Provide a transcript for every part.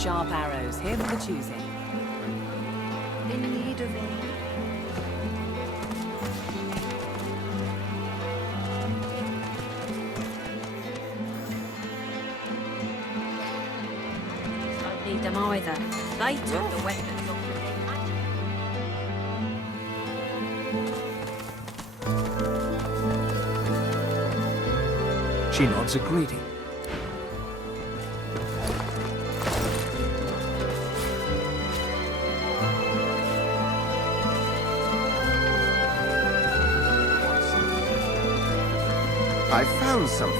sharp arrows, here for the choosing. In need of aid. Don't need them either. They took the weapons off me. She nods a greeting. I found something.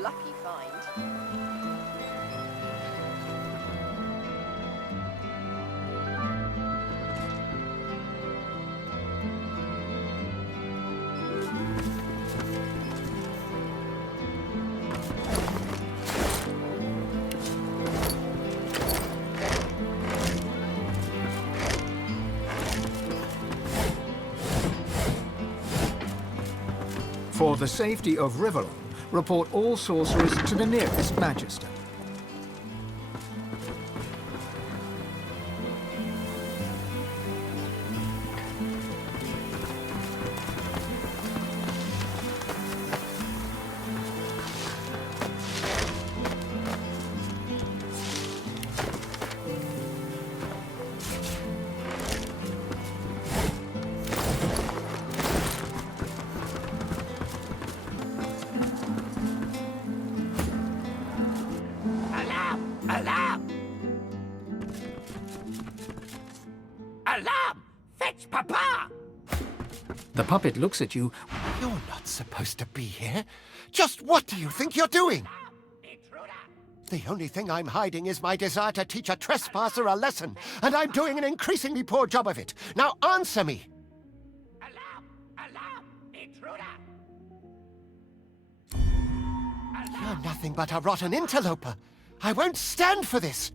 Lucky find. For the safety of Rivellon, report all sorcerers to the nearest Magister. Alarm! Alarm! Fetch Papa! The puppet looks at you. You're not supposed to be here. Just what do you think you're doing? The only thing I'm hiding is my desire to teach a trespasser a lesson, and I'm doing an increasingly poor job of it. Now answer me! Alarm! Alarm! Intruder! You're nothing but a rotten interloper. I won't stand for this!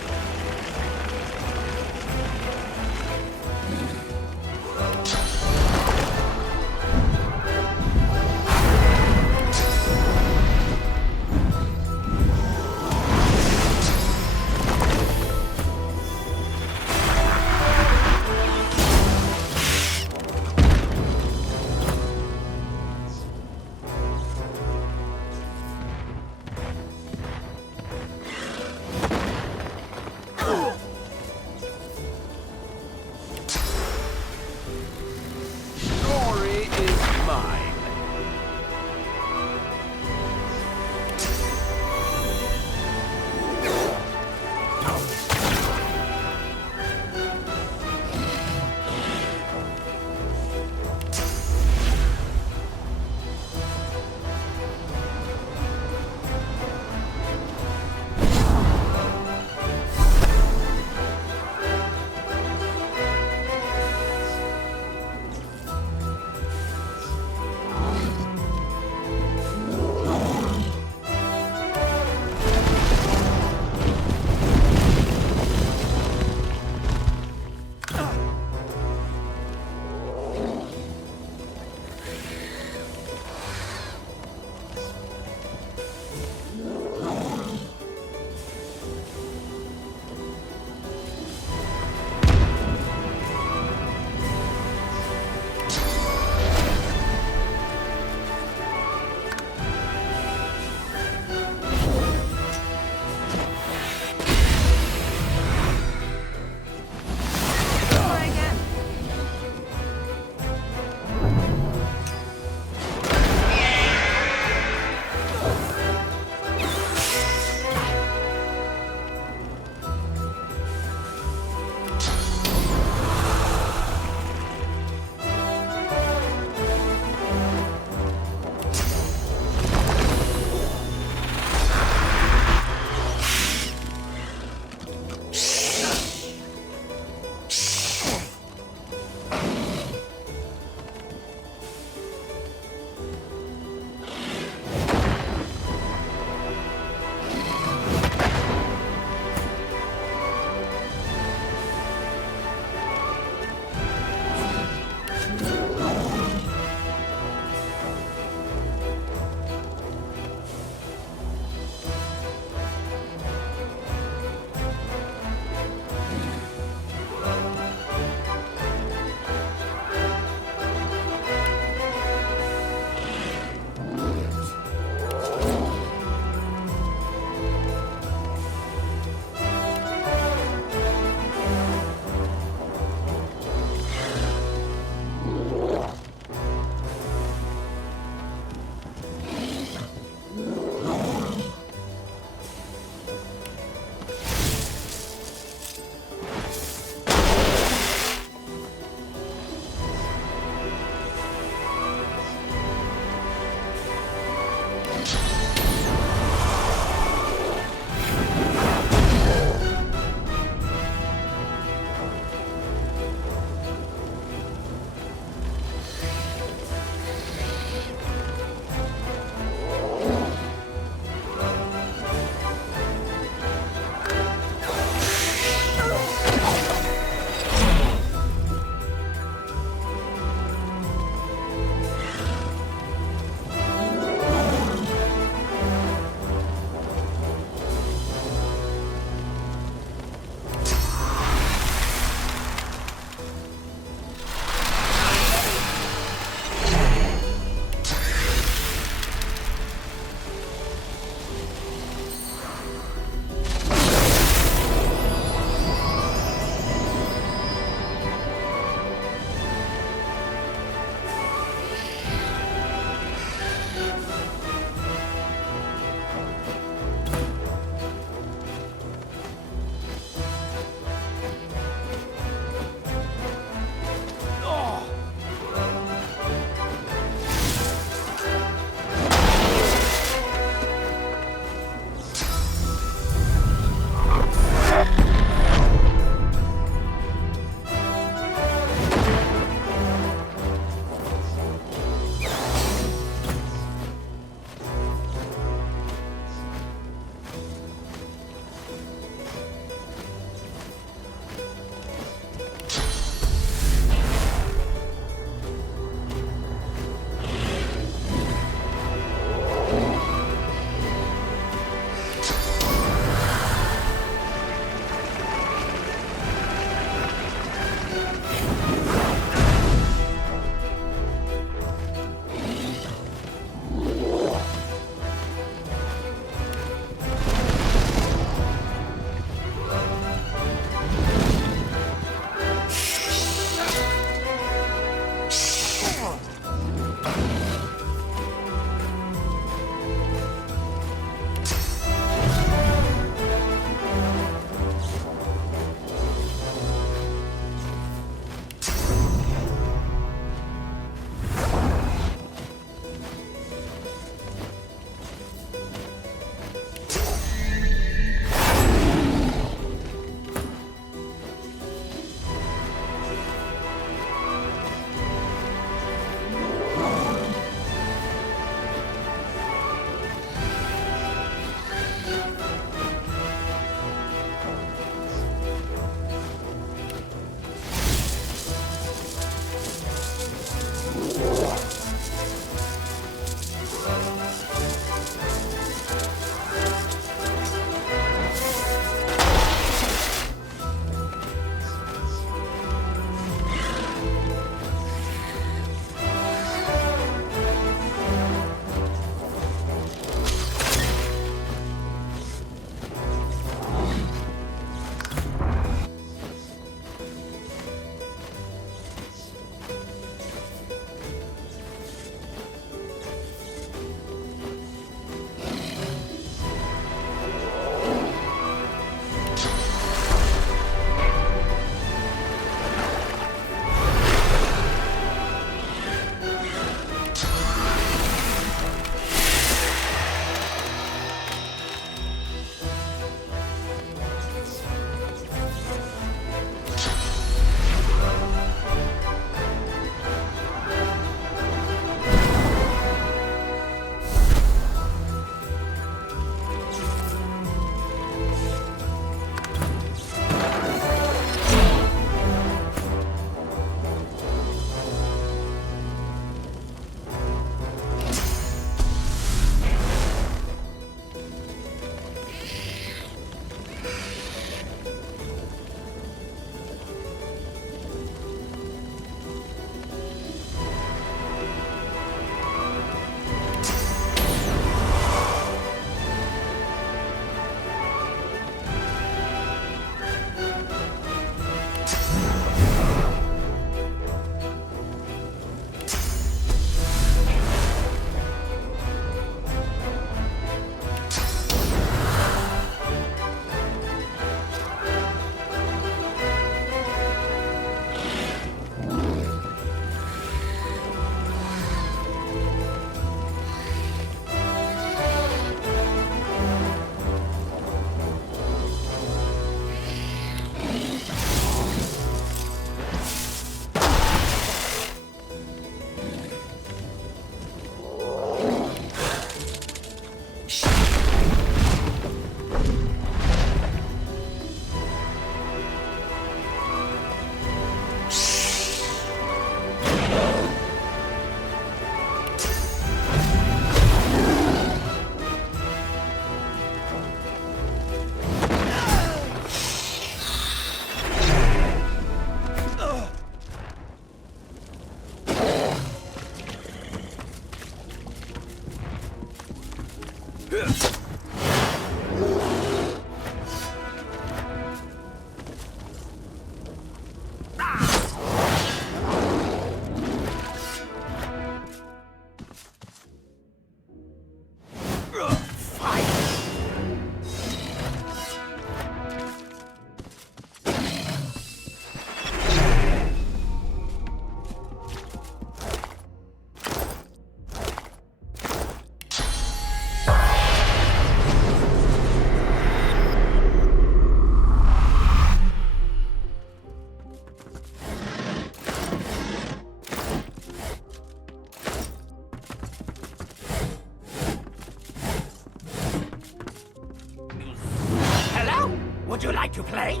Hello? Would you like to play?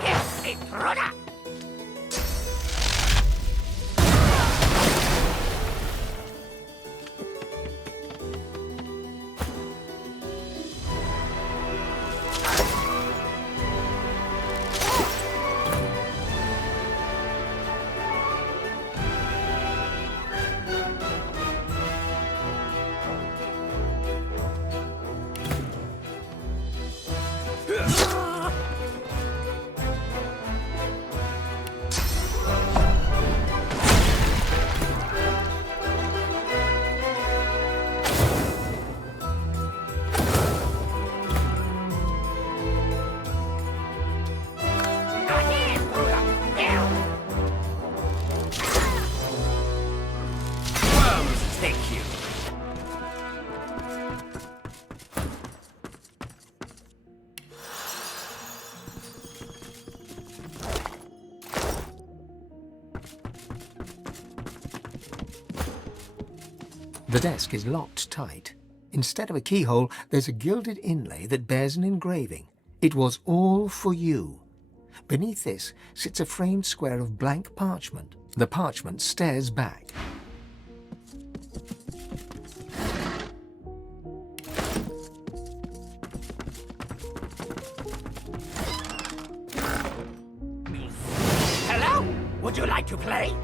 Yes, intruder! Thank you. The desk is locked tight. Instead of a keyhole, there's a gilded inlay that bears an engraving. It was all for you. Beneath this sits a framed square of blank parchment. The parchment stares back. Hello? Would you like to play?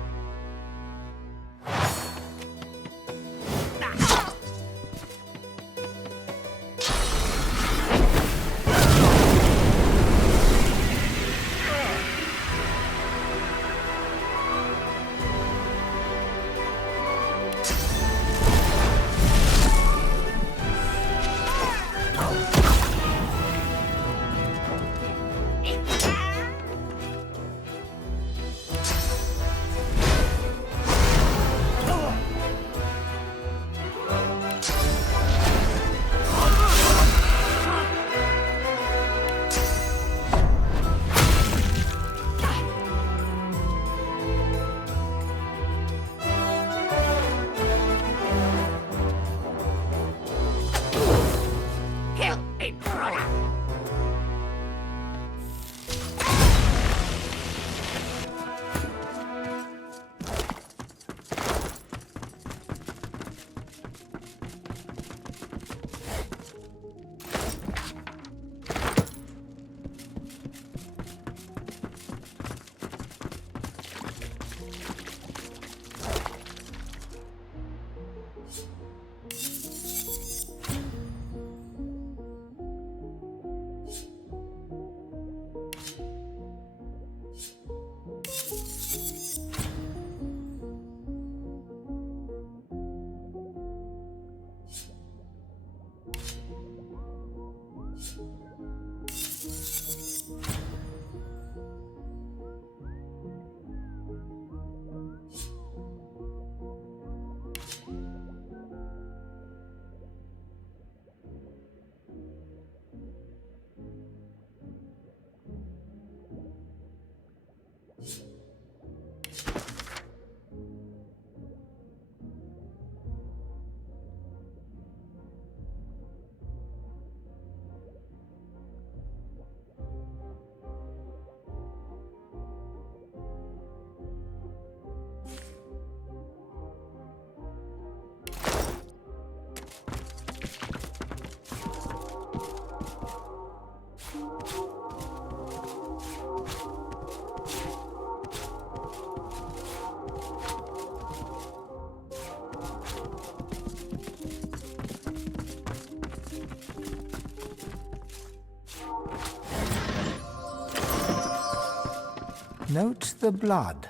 Note the blood.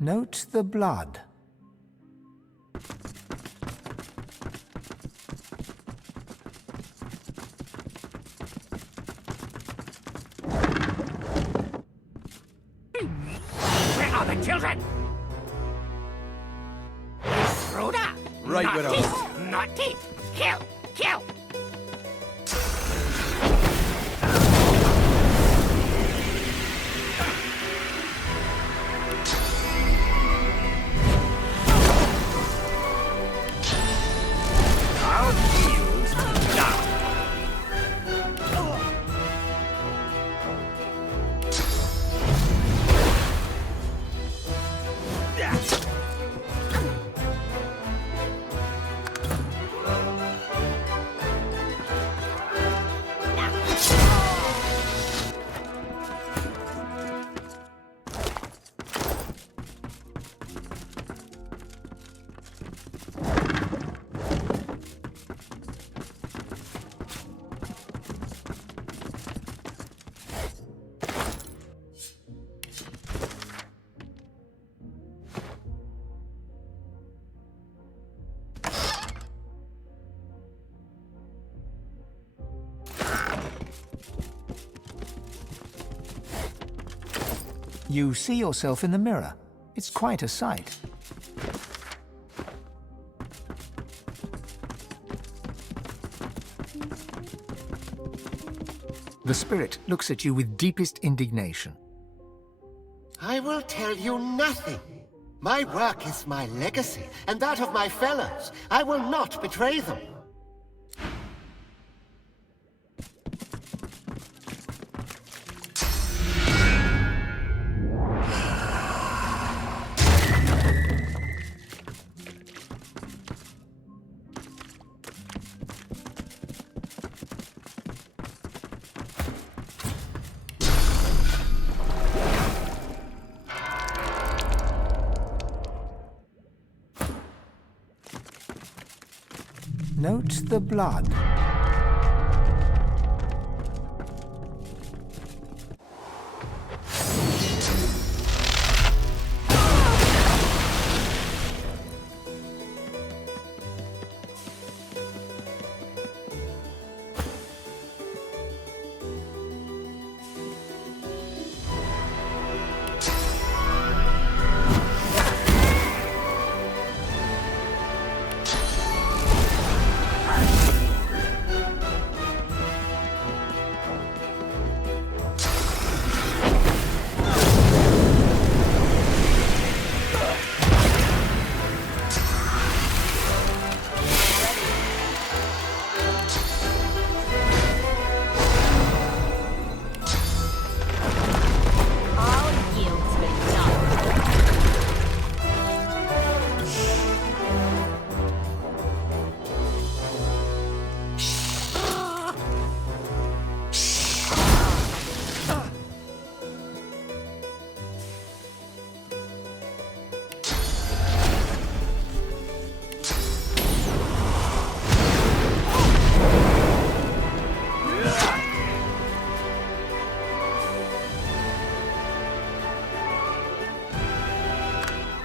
Note the blood. Where are the children? Intruder! Right, naughty, Widow. Naughty! Kill! Kill! Our fields down. You see yourself in the mirror. It's quite a sight. The spirit looks at you with deepest indignation. I will tell you nothing. My work is my legacy, and that of my fellows. I will not betray them. Note the blood.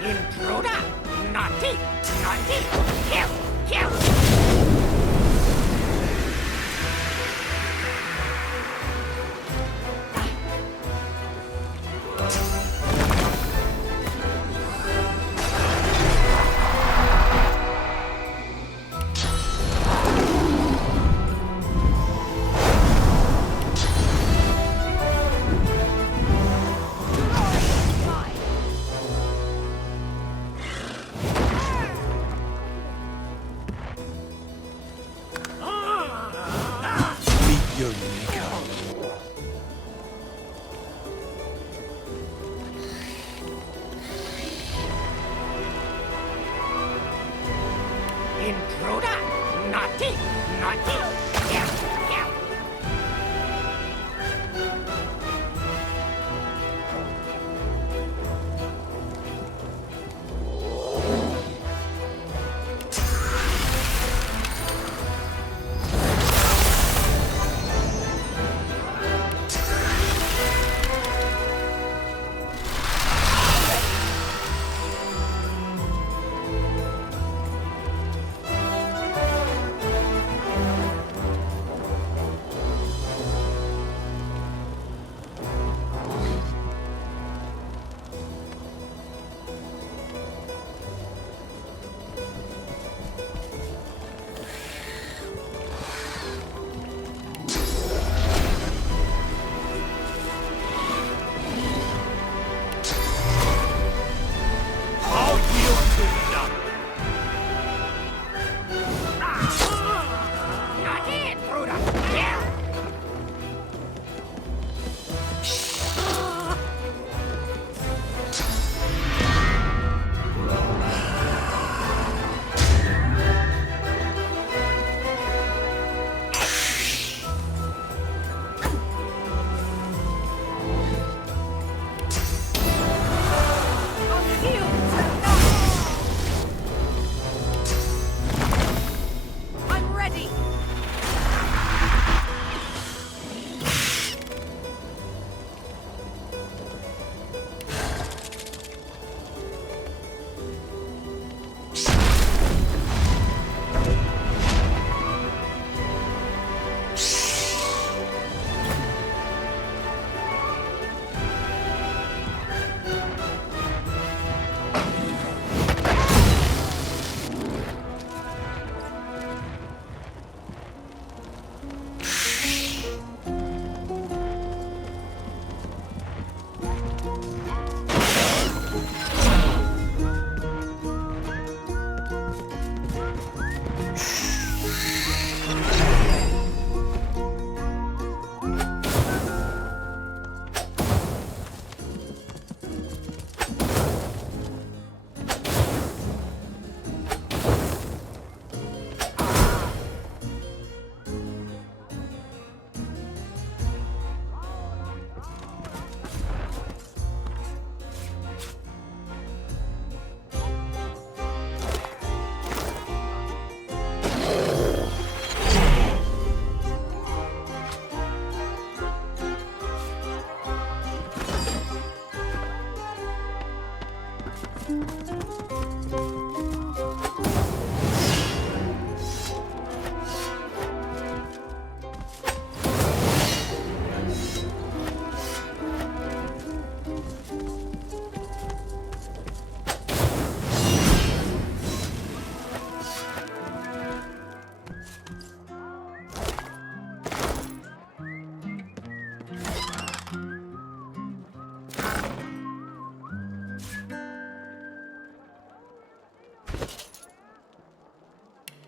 Intruder! Naughty! Naughty! Kill! Kill! Meet your maker. Intruder! Naughty! Naughty! Kill! Kill!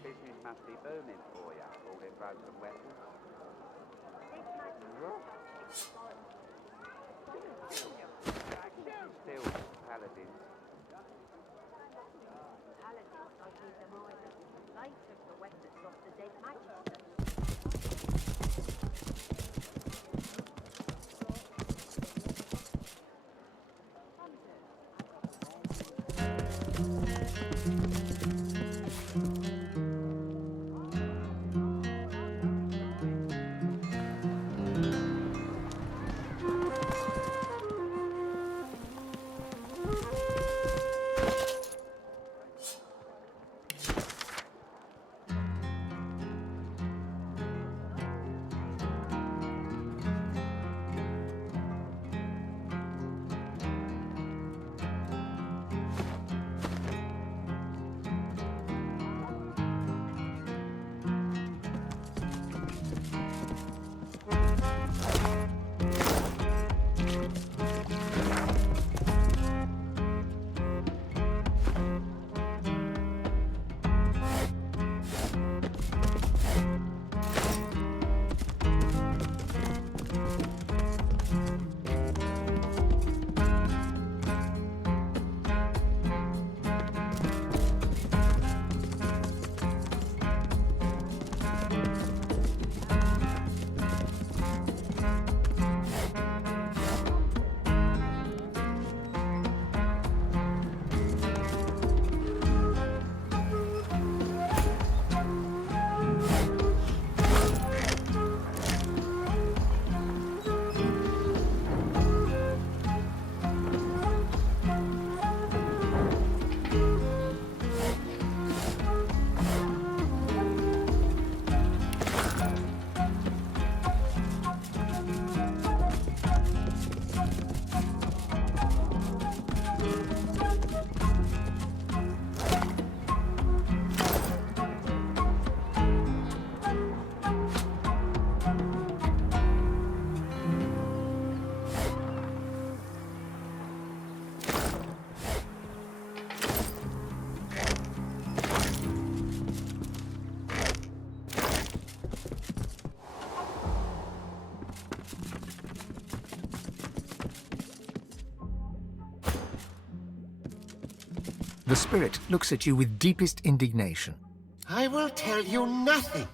Business must be booming for you, all them broken weapons. Still, paladins. Paladins don't need them either. They took the weapons off the dead magister. The spirit looks at you with deepest indignation. I will tell you nothing.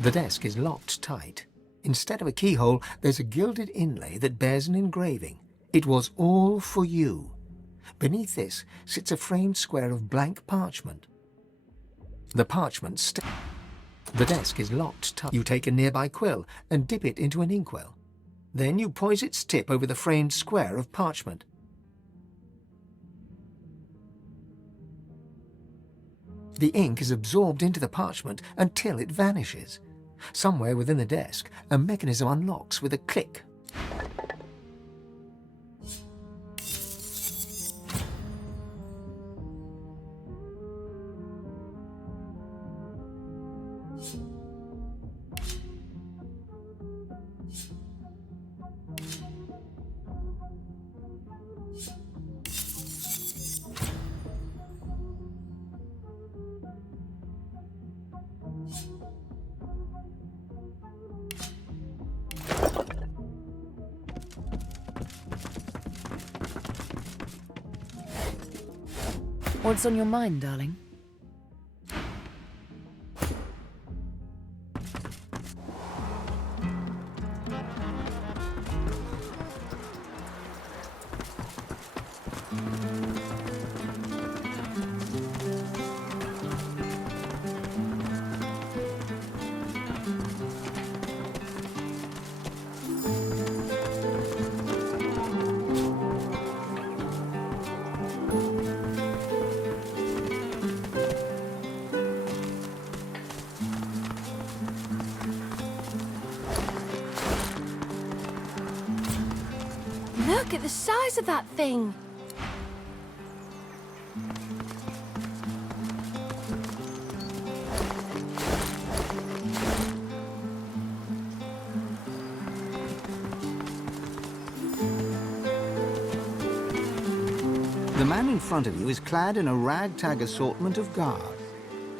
The desk is locked tight. Instead of a keyhole, there's a gilded inlay that bears an engraving. It was all for you. Beneath this sits a framed square of blank parchment. The parchment The desk is locked tight. You take a nearby quill and dip it into an inkwell. Then you poise its tip over the framed square of parchment. The ink is absorbed into the parchment until it vanishes. Somewhere within the desk, a mechanism unlocks with a click. What's on your mind, darling? Look at the size of that thing. The man in front of you is clad in a ragtag assortment of garb.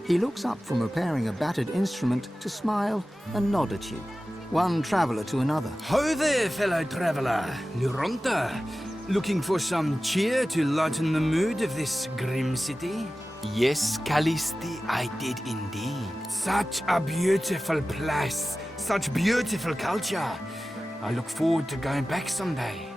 He looks up from repairing a battered instrument to smile and nod at you, one traveller to another. Ho there, fellow traveller. Nuronta. Looking for some cheer to lighten the mood of this grim city? Yes, Callisti, I did indeed. Such a beautiful place. Such beautiful culture. I look forward to going back someday.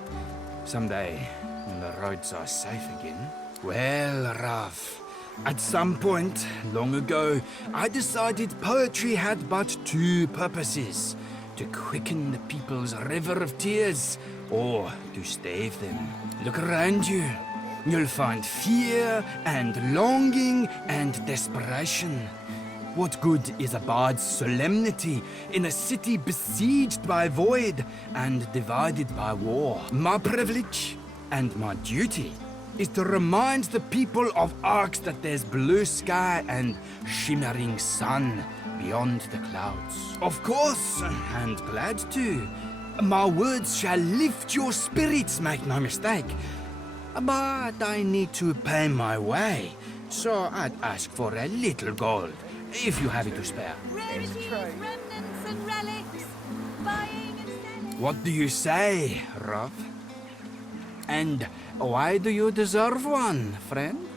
Someday, when the roads are safe again. Well, Rav, at some point, long ago, I decided poetry had but two purposes. To quicken the people's river of tears, or to stave them. Look around you. You'll find fear and longing and desperation. What good is a bard's solemnity in a city besieged by void and divided by war? My privilege and my duty is to remind the people of Arx that there's blue sky and shimmering sun beyond the clouds. Of course, and glad to. My words shall lift your spirits, make no mistake. But I need to pay my way, so I'd ask for a little gold, if you have it to spare. Rarities, remnants and relics. Buying and selling. What do you say, Rav? And why do you deserve one, friend?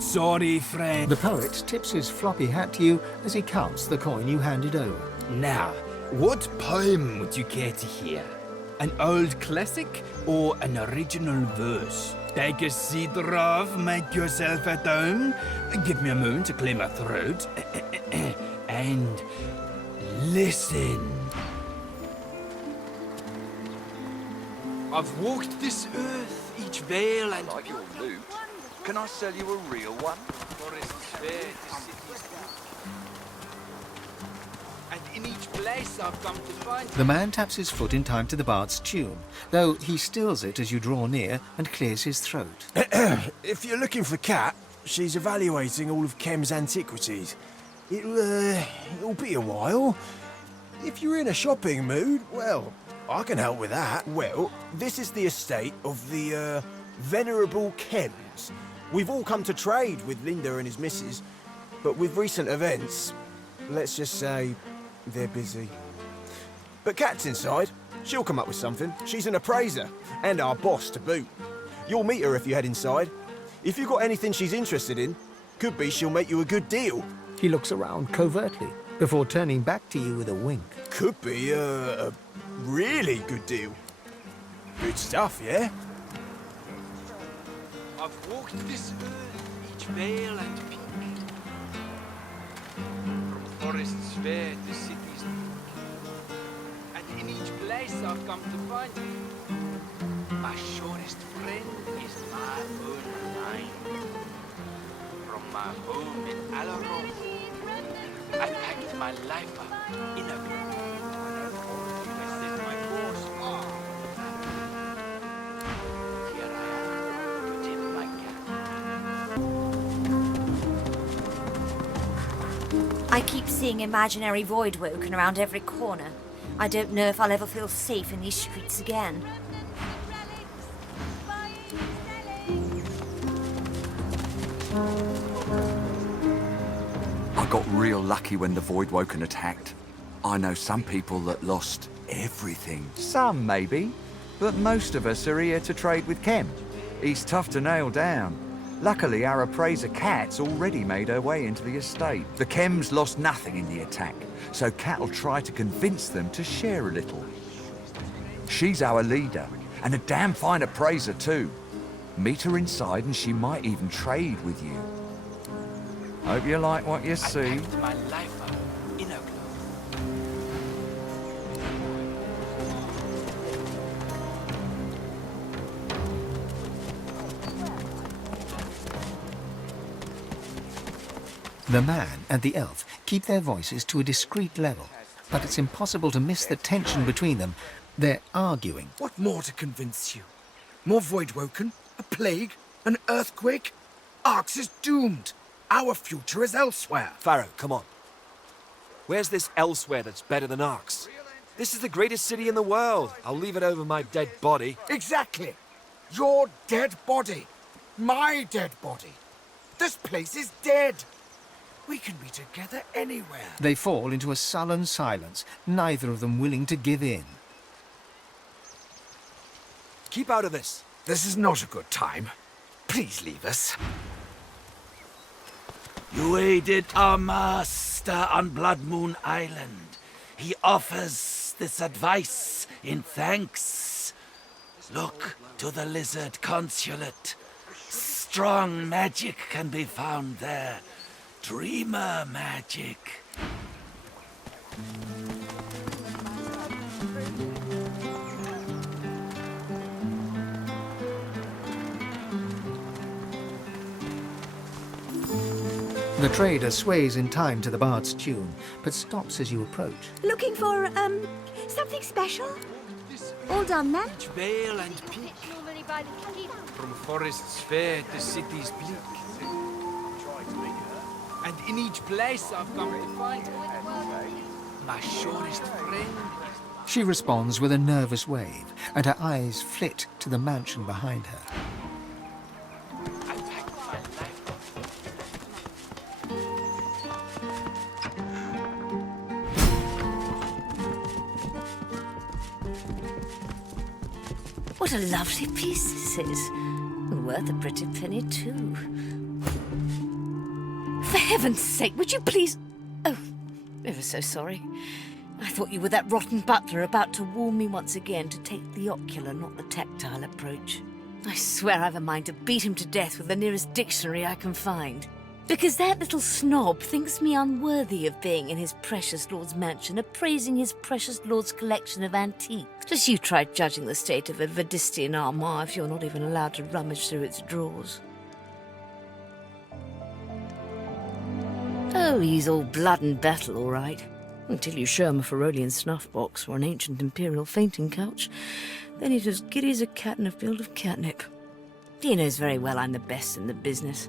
Sorry, friend. The poet tips his floppy hat to you as he counts the coin you handed over. Now, what poem would you care to hear? An old classic or an original verse? Take a seat, Rav. Make yourself at home. Give me a moment to clear my throat. And listen. I've walked this earth, each vale and... Like your loot. Can I sell you a real one? Forests fair to cities dark. And in each place I've come to find... The man taps his foot in time to the bard's tune, though he stills it as you draw near and clears his throat. If you're looking for Kat, she's evaluating all of Kemm's antiquities. It'll be a while. If you're in a shopping mood, well, I can help with that. Well, this is the estate of the, venerable Kemms. We've all come to trade with Linda and his missus, but with recent events, let's just say they're busy. But Kat's inside. She'll come up with something. She's an appraiser, and our boss to boot. You'll meet her if you head inside. If you've got anything she's interested in, could be she'll make you a good deal. He looks around covertly before turning back to you with a wink. Could be a really good deal. Good stuff, yeah? I've walked this earth, each vale and peak. From forests fair to cities dark. And in each place I've come to find you. My surest friend is my own mind. From my home in Alaron, I packed my life up in a group. I set my course on. Here I am to tip my cap. I keep seeing imaginary void woken around every corner. I don't know if I'll ever feel safe in these streets again. I got real lucky when the Void Woken attacked. I know some people that lost everything. Some, maybe. But most of us are here to trade with Kemm. He's tough to nail down. Luckily, our appraiser Kat's already made her way into the estate. The Kemms lost nothing in the attack, so Kat will try to convince them to share a little. She's our leader, and a damn fine appraiser too. Meet her inside and she might even trade with you. Hope you like what you see. I packed my life up in a glove. The man and the elf keep their voices to a discreet level. but it's impossible to miss the tension between them. They're arguing. What more to convince you? More Voidwoken? A plague? An earthquake? Arx is doomed. Our future is elsewhere. Pharaoh, come on. Where's this elsewhere that's better than Arx? This is the greatest city in the world. I'll leave it over my dead body. Exactly. Your dead body. My dead body. This place is dead. We can be together anywhere. They fall into a sullen silence, neither of them willing to give in. Keep out of this. This is not a good time. Please leave us. You aided our master on Blood Moon Island. He offers this advice in thanks. Look to the Lizard Consulate. Strong magic can be found there. Dreamer magic. The trader sways in time to the bard's tune, but stops as you approach. Looking for, something special? All done then? Each vale and peak, Normally by the keep. from forests fair to cities bleak. And in each place I've come to find my shortest friend. She responds with a nervous wave, and her eyes flit to the mansion behind her. What a lovely piece this is. Worth a pretty penny, too. For heaven's sake, would you please... Oh, ever so sorry. I thought you were that rotten butler about to warn me once again to take the ocular, not the tactile approach. I swear I've a mind to beat him to death with the nearest dictionary I can find. Because that little snob thinks me unworthy of being in his precious lord's mansion, appraising his precious lord's collection of antiques. Just you try judging the state of a Vadistian armoire if you're not even allowed to rummage through its drawers. Oh, he's all blood and battle, all right. Until you show him a Ferolian snuff box or an ancient imperial fainting couch, then he's as giddy as a cat in a field of catnip. He knows very well I'm the best in the business.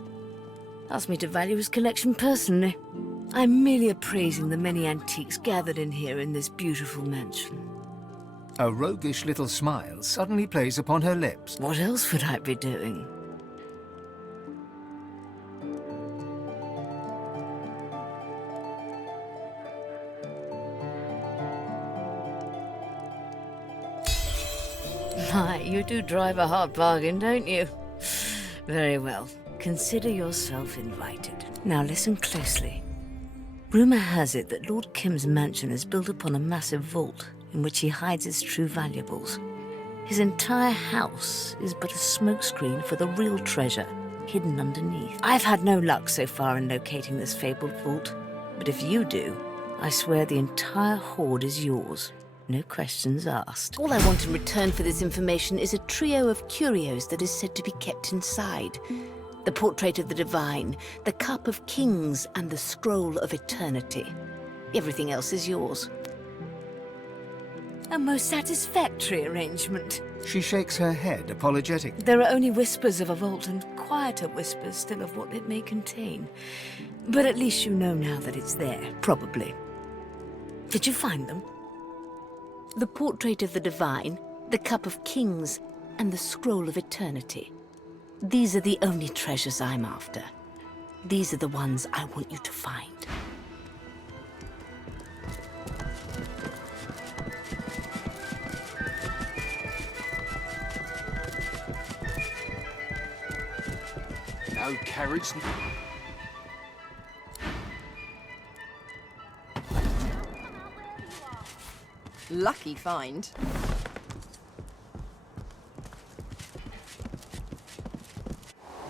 Asked me to value his collection personally. I'm merely appraising the many antiques gathered in here in this beautiful mansion. A roguish little smile suddenly plays upon her lips. What else would I be doing? My, you do drive a hard bargain, don't you? Very well. Consider yourself invited. Now listen closely. Rumour has it that Lord Kemm's mansion is built upon a massive vault in which he hides his true valuables. His entire house is but a smokescreen for the real treasure hidden underneath. I've had no luck so far in locating this fabled vault, but if you do, I swear the entire hoard is yours. No questions asked. All I want in return for this information is a trio of curios that is said to be kept inside. The Portrait of the Divine, the Cup of Kings, and the Scroll of Eternity. Everything else is yours. A most satisfactory arrangement. She shakes her head, apologetic. There are only whispers of a vault and quieter whispers still of what it may contain. But at least you know now that it's there, probably. Did you find them? The Portrait of the Divine, the Cup of Kings, and the Scroll of Eternity. These are the only treasures I'm after. These are the ones I want you to find. No carriage. Lucky find.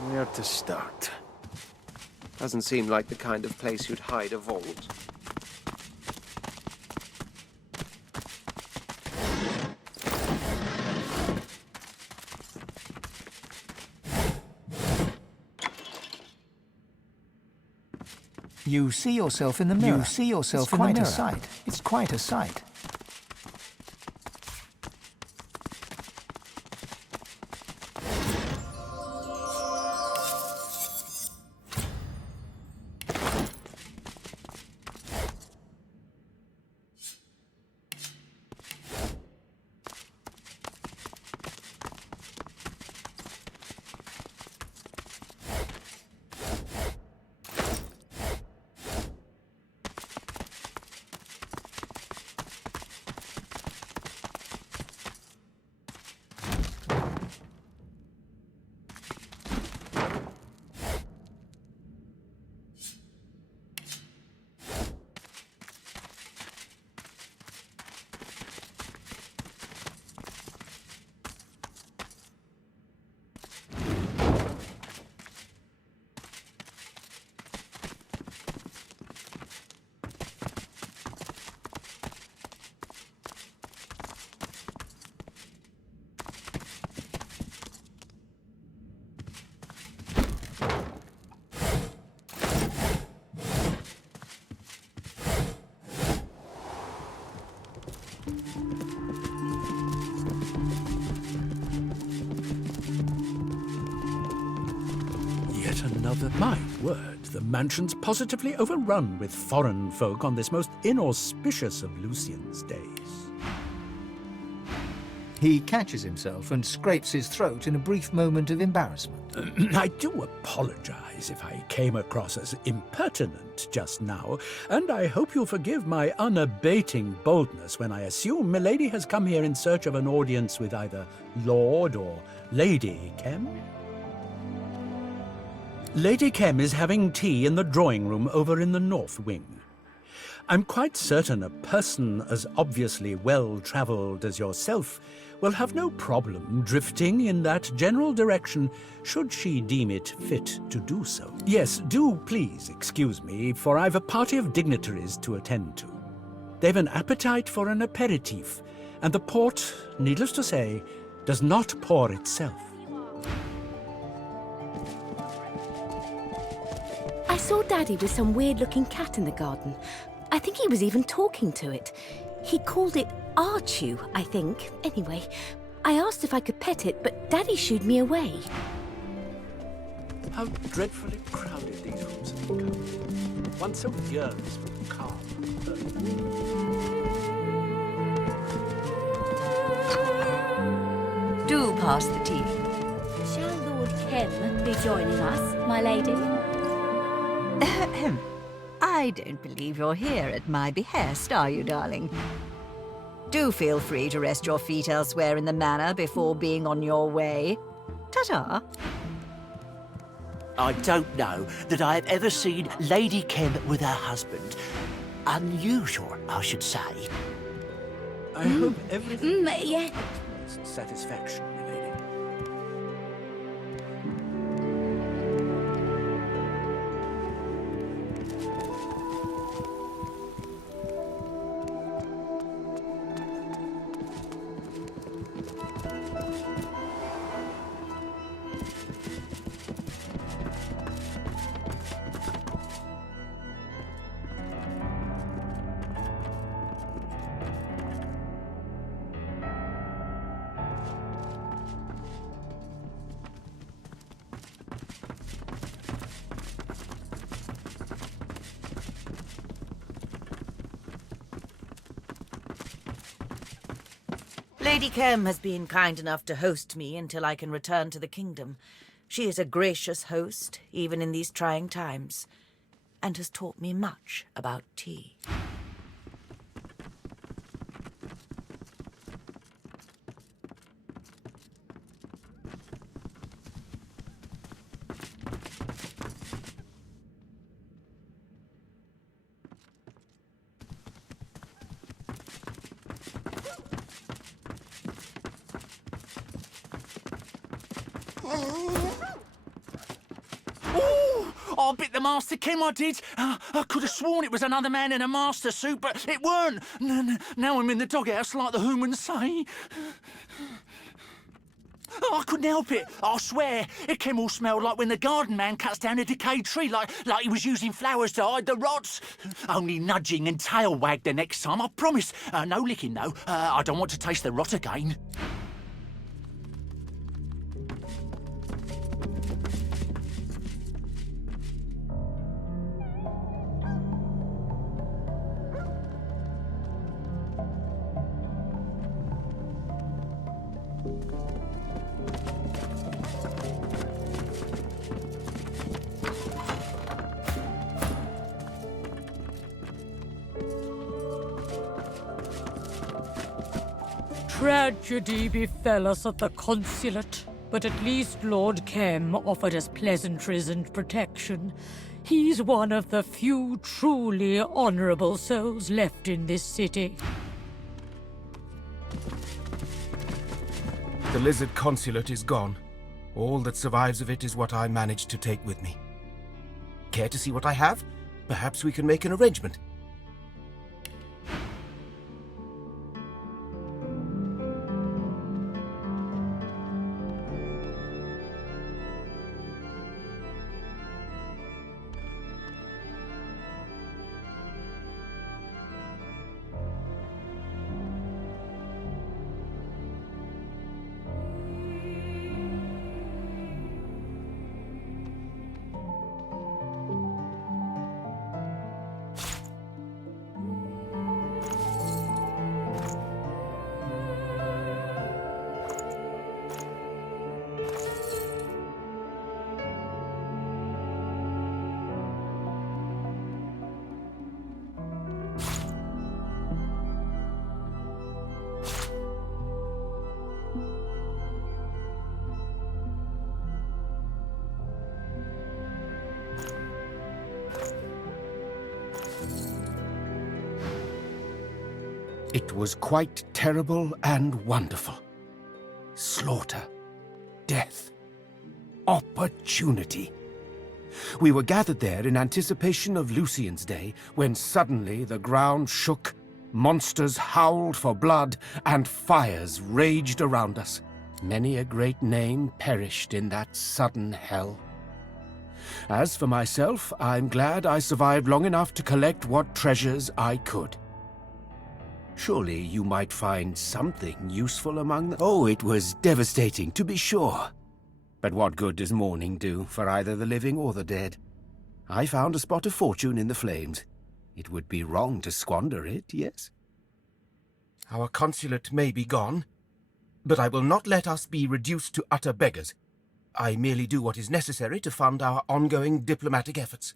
Where to start? Doesn't seem like the kind of place you'd hide a vault. You see yourself in the mirror. You see yourself in the mirror. It's quite a sight. It's quite a sight. Yet another... My word, the mansion's positively overrun with foreign folk on this most inauspicious of Lucian's days. He catches himself and scrapes his throat in a brief moment of embarrassment. I do apologize if I came across as impertinent just now, and I hope you'll forgive my unabating boldness when I assume Milady has come here in search of an audience with either Lord or Lady Kemm. Lady Kemm is having tea in the drawing room over in the north wing. I'm quite certain a person as obviously well-travelled as yourself will have no problem drifting in that general direction should she deem it fit to do so. Yes, do please excuse me, for I've a party of dignitaries to attend to. They've an appetite for an aperitif, and the port, needless to say, does not pour itself. I saw Daddy with some weird-looking cat in the garden. I think he was even talking to it. He called it Archew, I think. Anyway, I asked if I could pet it, but Daddy shooed me away. How dreadfully crowded these rooms have become. One so yearns for calm. Do pass the tea. Shall Lord Kemm be joining us, my lady? Ahem. I don't believe you're here at my behest, are you, darling? Do feel free to rest your feet elsewhere in the manor before being on your way. Ta-ta. I don't know that I have ever seen Lady Kemm with her husband. Unusual, I should say. I hope everything Yeah. is satisfaction, milady. Lady Kemm has been kind enough to host me until I can return to the kingdom. She is a gracious host, even in these trying times, and has taught me much about tea. I bit the Master Kemm, I did. I could have sworn it was another man in a master suit, but it weren't. Now I'm in the doghouse like the humans say. I couldn't help it. I swear. It came all smelled like when the garden man cuts down a decayed tree, like he was using flowers to hide the rots. Only nudging and tail wag the next time, I promise. No licking, though. I don't want to taste the rot again. Tragedy befell us at the consulate, but at least Lord Kemm offered us pleasantries and protection. He's one of the few truly honorable souls left in this city. The Lizard Consulate is gone. All that survives of it is what I managed to take with me. Care to see what I have? Perhaps we can make an arrangement. It was quite terrible and wonderful. Slaughter, death, opportunity. We were gathered there in anticipation of Lucian's Day, when suddenly the ground shook, monsters howled for blood, and fires raged around us. Many a great name perished in that sudden hell. As for myself, I'm glad I survived long enough to collect what treasures I could. Surely you might find something useful among them? Oh, it was devastating, to be sure. But what good does mourning do for either the living or the dead? I found a spot of fortune in the flames. It would be wrong to squander it, yes? Our consulate may be gone, but I will not let us be reduced to utter beggars. I merely do what is necessary to fund our ongoing diplomatic efforts.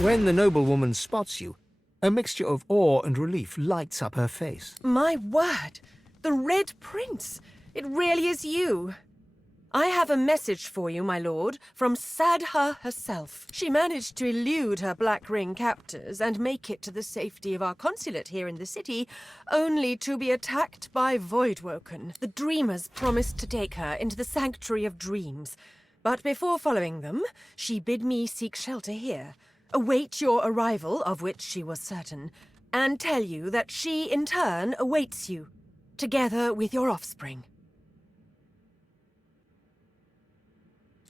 When the noblewoman spots you, a mixture of awe and relief lights up her face. My word! The Red Prince! It really is you! I have a message for you, my lord, from Sadha herself. She managed to elude her Black Ring captors and make it to the safety of our consulate here in the city, only to be attacked by Voidwoken. The Dreamers promised to take her into the Sanctuary of Dreams, but before following them, she bid me seek shelter here, await your arrival, of which she was certain, and tell you that she, in turn, awaits you, together with your offspring.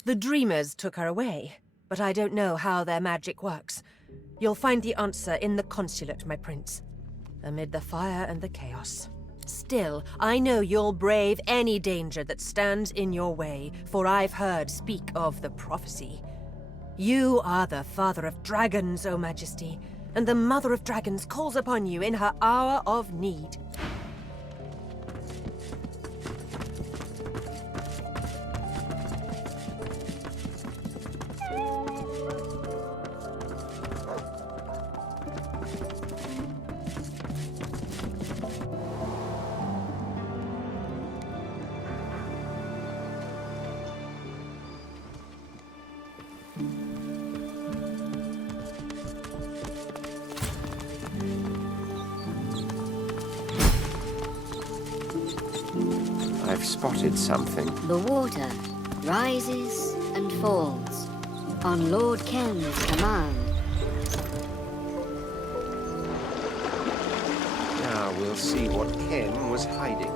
The Dreamers took her away, but I don't know how their magic works. You'll find the answer in the consulate, my prince, amid the fire and the chaos. Still, I know you'll brave any danger that stands in your way, for I've heard speak of the prophecy. You are the father of dragons, O Majesty, and the mother of dragons calls upon you in her hour of need. I've spotted something. The water rises and falls on Lord Kemm's command. Now, we'll see what Kemm was hiding.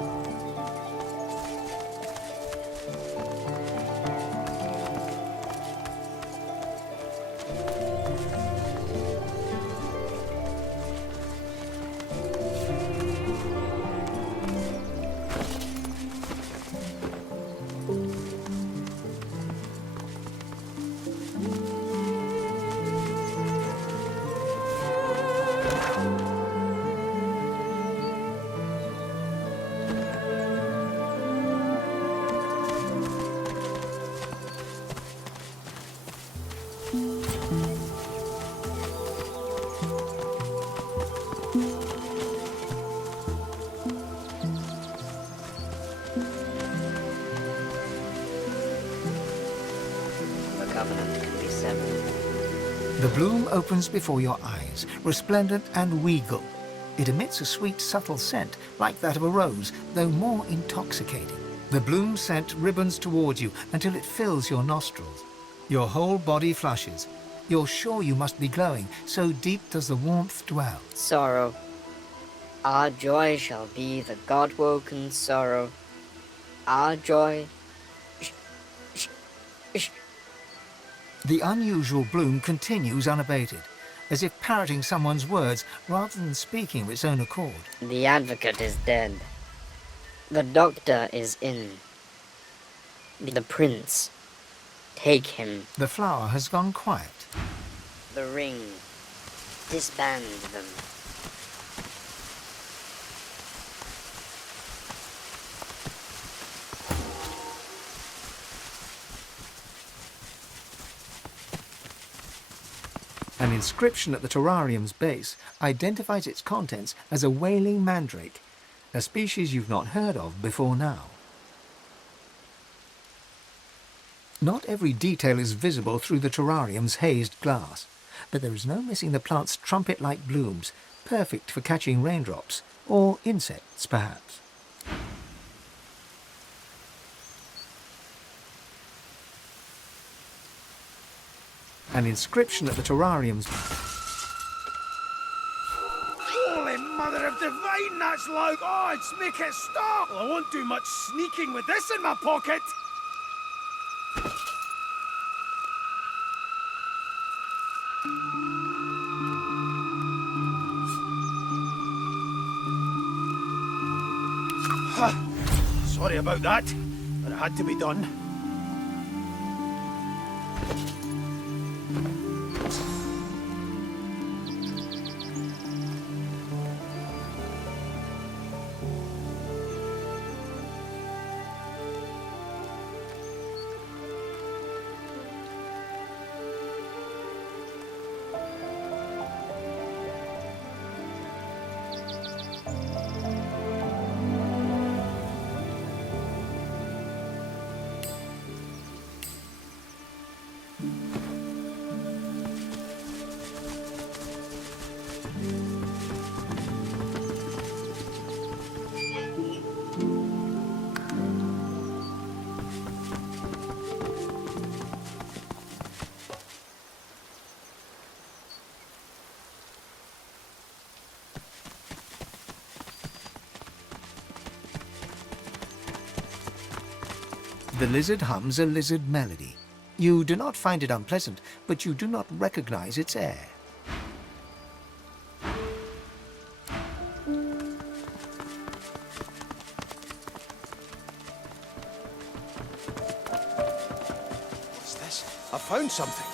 The covenant can be severed. The bloom opens before your eyes, resplendent and regal. It emits a sweet, subtle scent, like that of a rose, though more intoxicating. The bloom scent ribbons towards you until it fills your nostrils. Your whole body flushes. You're sure you must be glowing, so deep does the warmth dwell. Sorrow. Our joy shall be the God-woken sorrow. Our joy. The unusual bloom continues unabated, as if parroting someone's words rather than speaking of its own accord. The advocate is dead. The doctor is in. The prince. Take him. The flower has gone quiet. The ring. Disband them. An inscription at the terrarium's base identifies its contents as a wailing mandrake, a species you've not heard of before now. Not every detail is visible through the terrarium's hazed glass, but there is no missing the plant's trumpet-like blooms, perfect for catching raindrops, or insects, perhaps. An inscription at the terrarium's... Holy Mother of Divine, that's loud odds! Make it stop! Well, I won't do much sneaking with this in my pocket! Sorry about that, but it had to be done. The lizard hums a lizard melody. You do not find it unpleasant, but you do not recognize its air. What's this? I found something.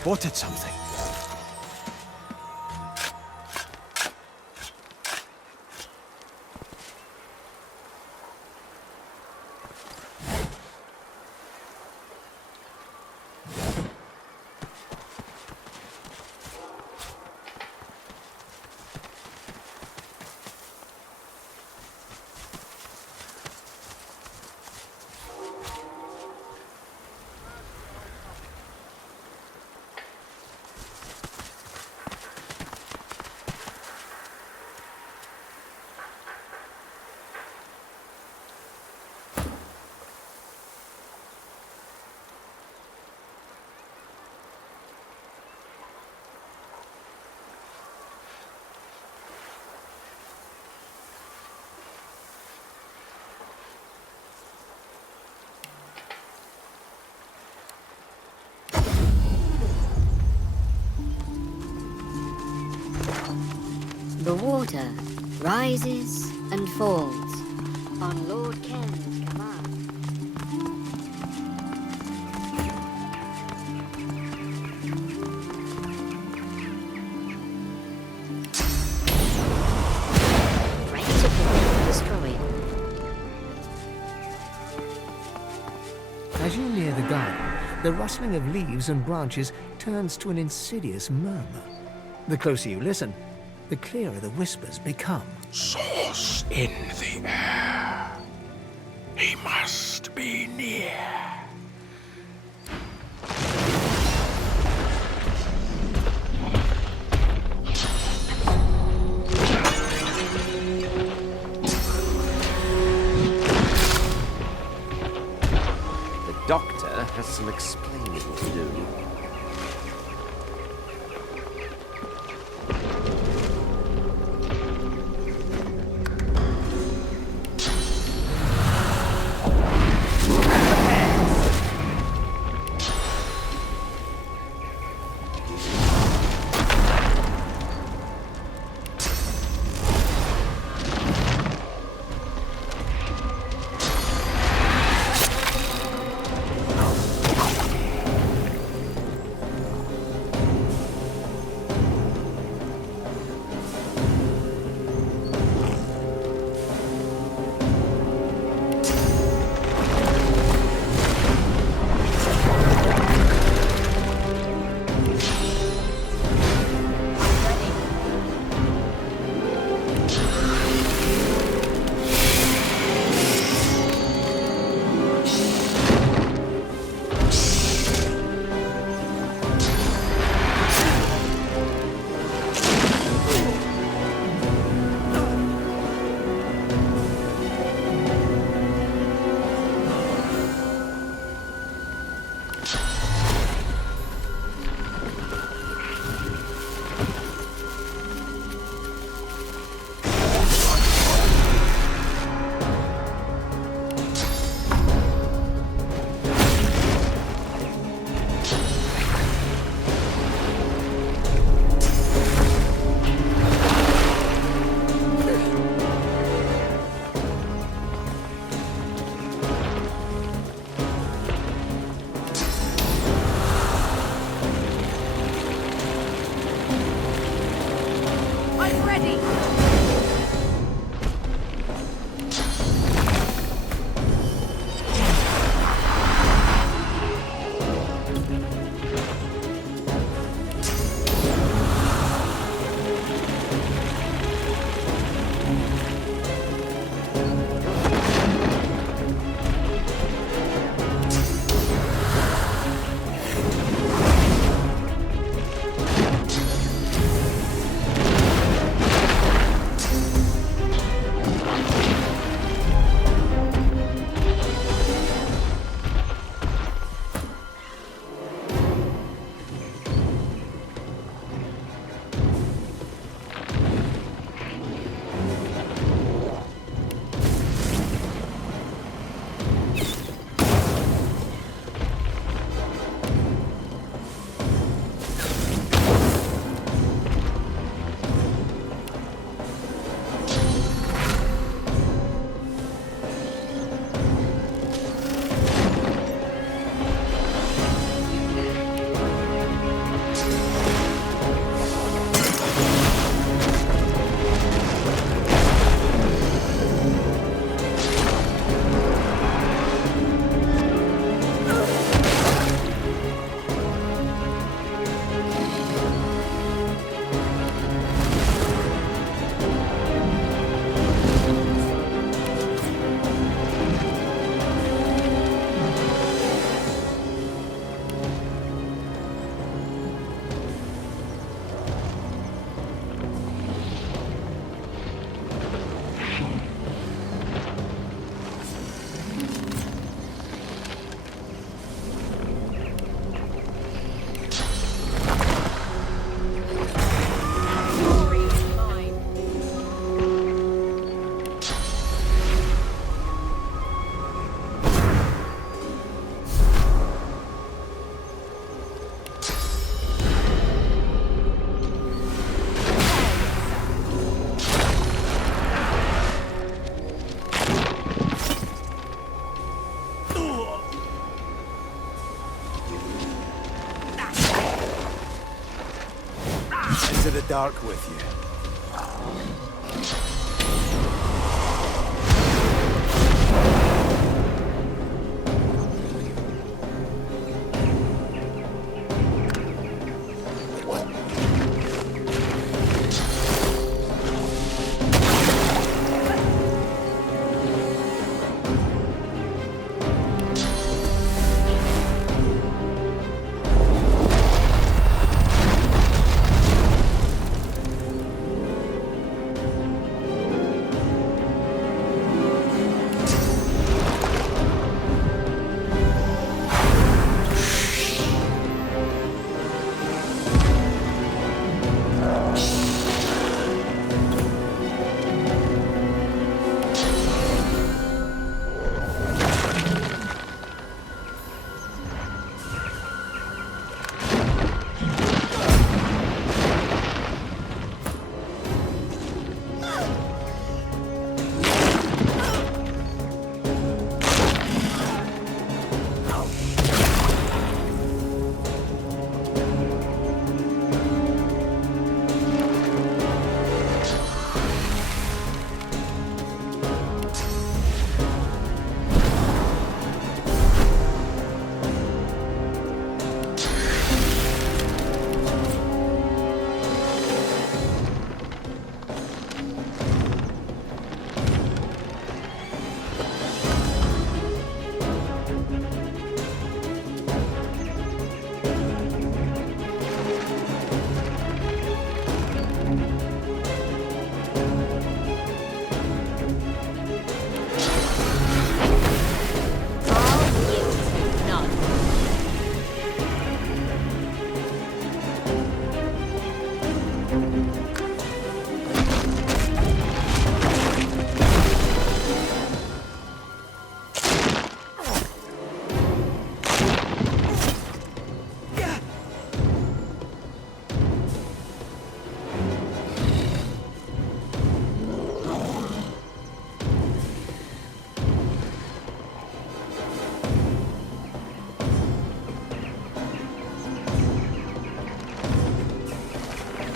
spotted something. The water rises and falls on Lord Kemm's command. Destroyed. As you near the garden, the rustling of leaves and branches turns to an insidious murmur. The closer you listen, the clearer the whispers become. Source in the air. He must be near. The doctor has some explaining to do. dark with you.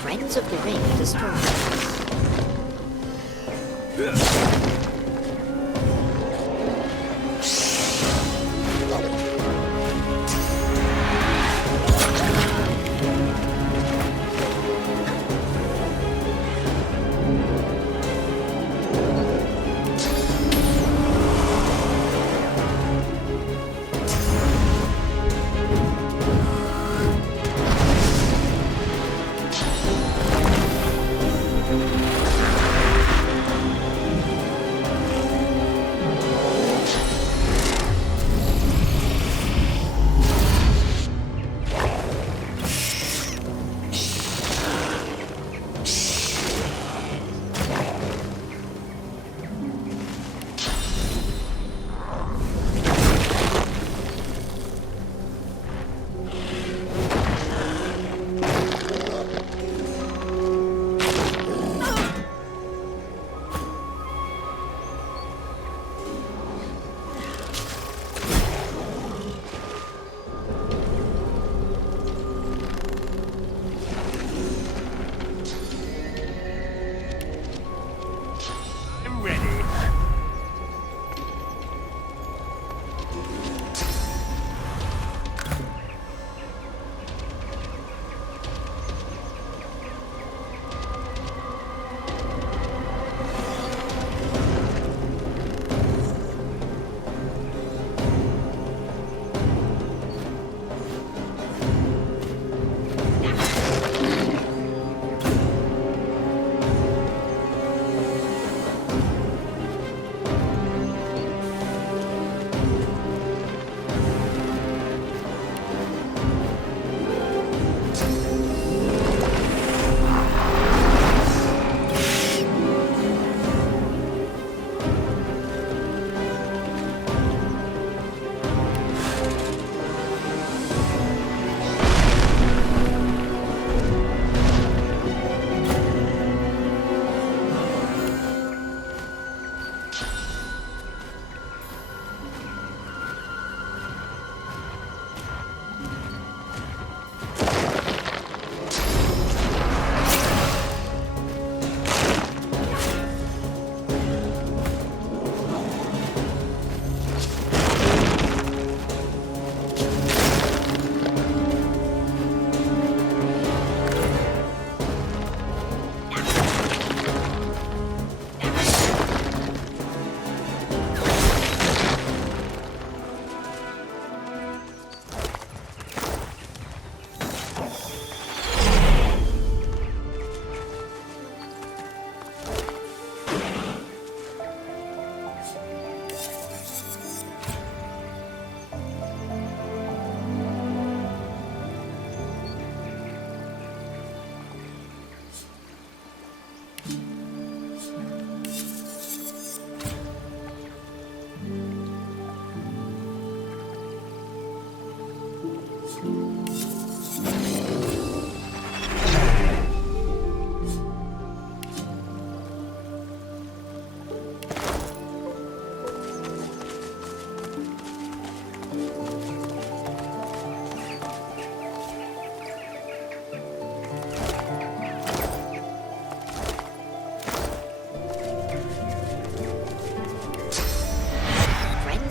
Friends of the Ring destroyed.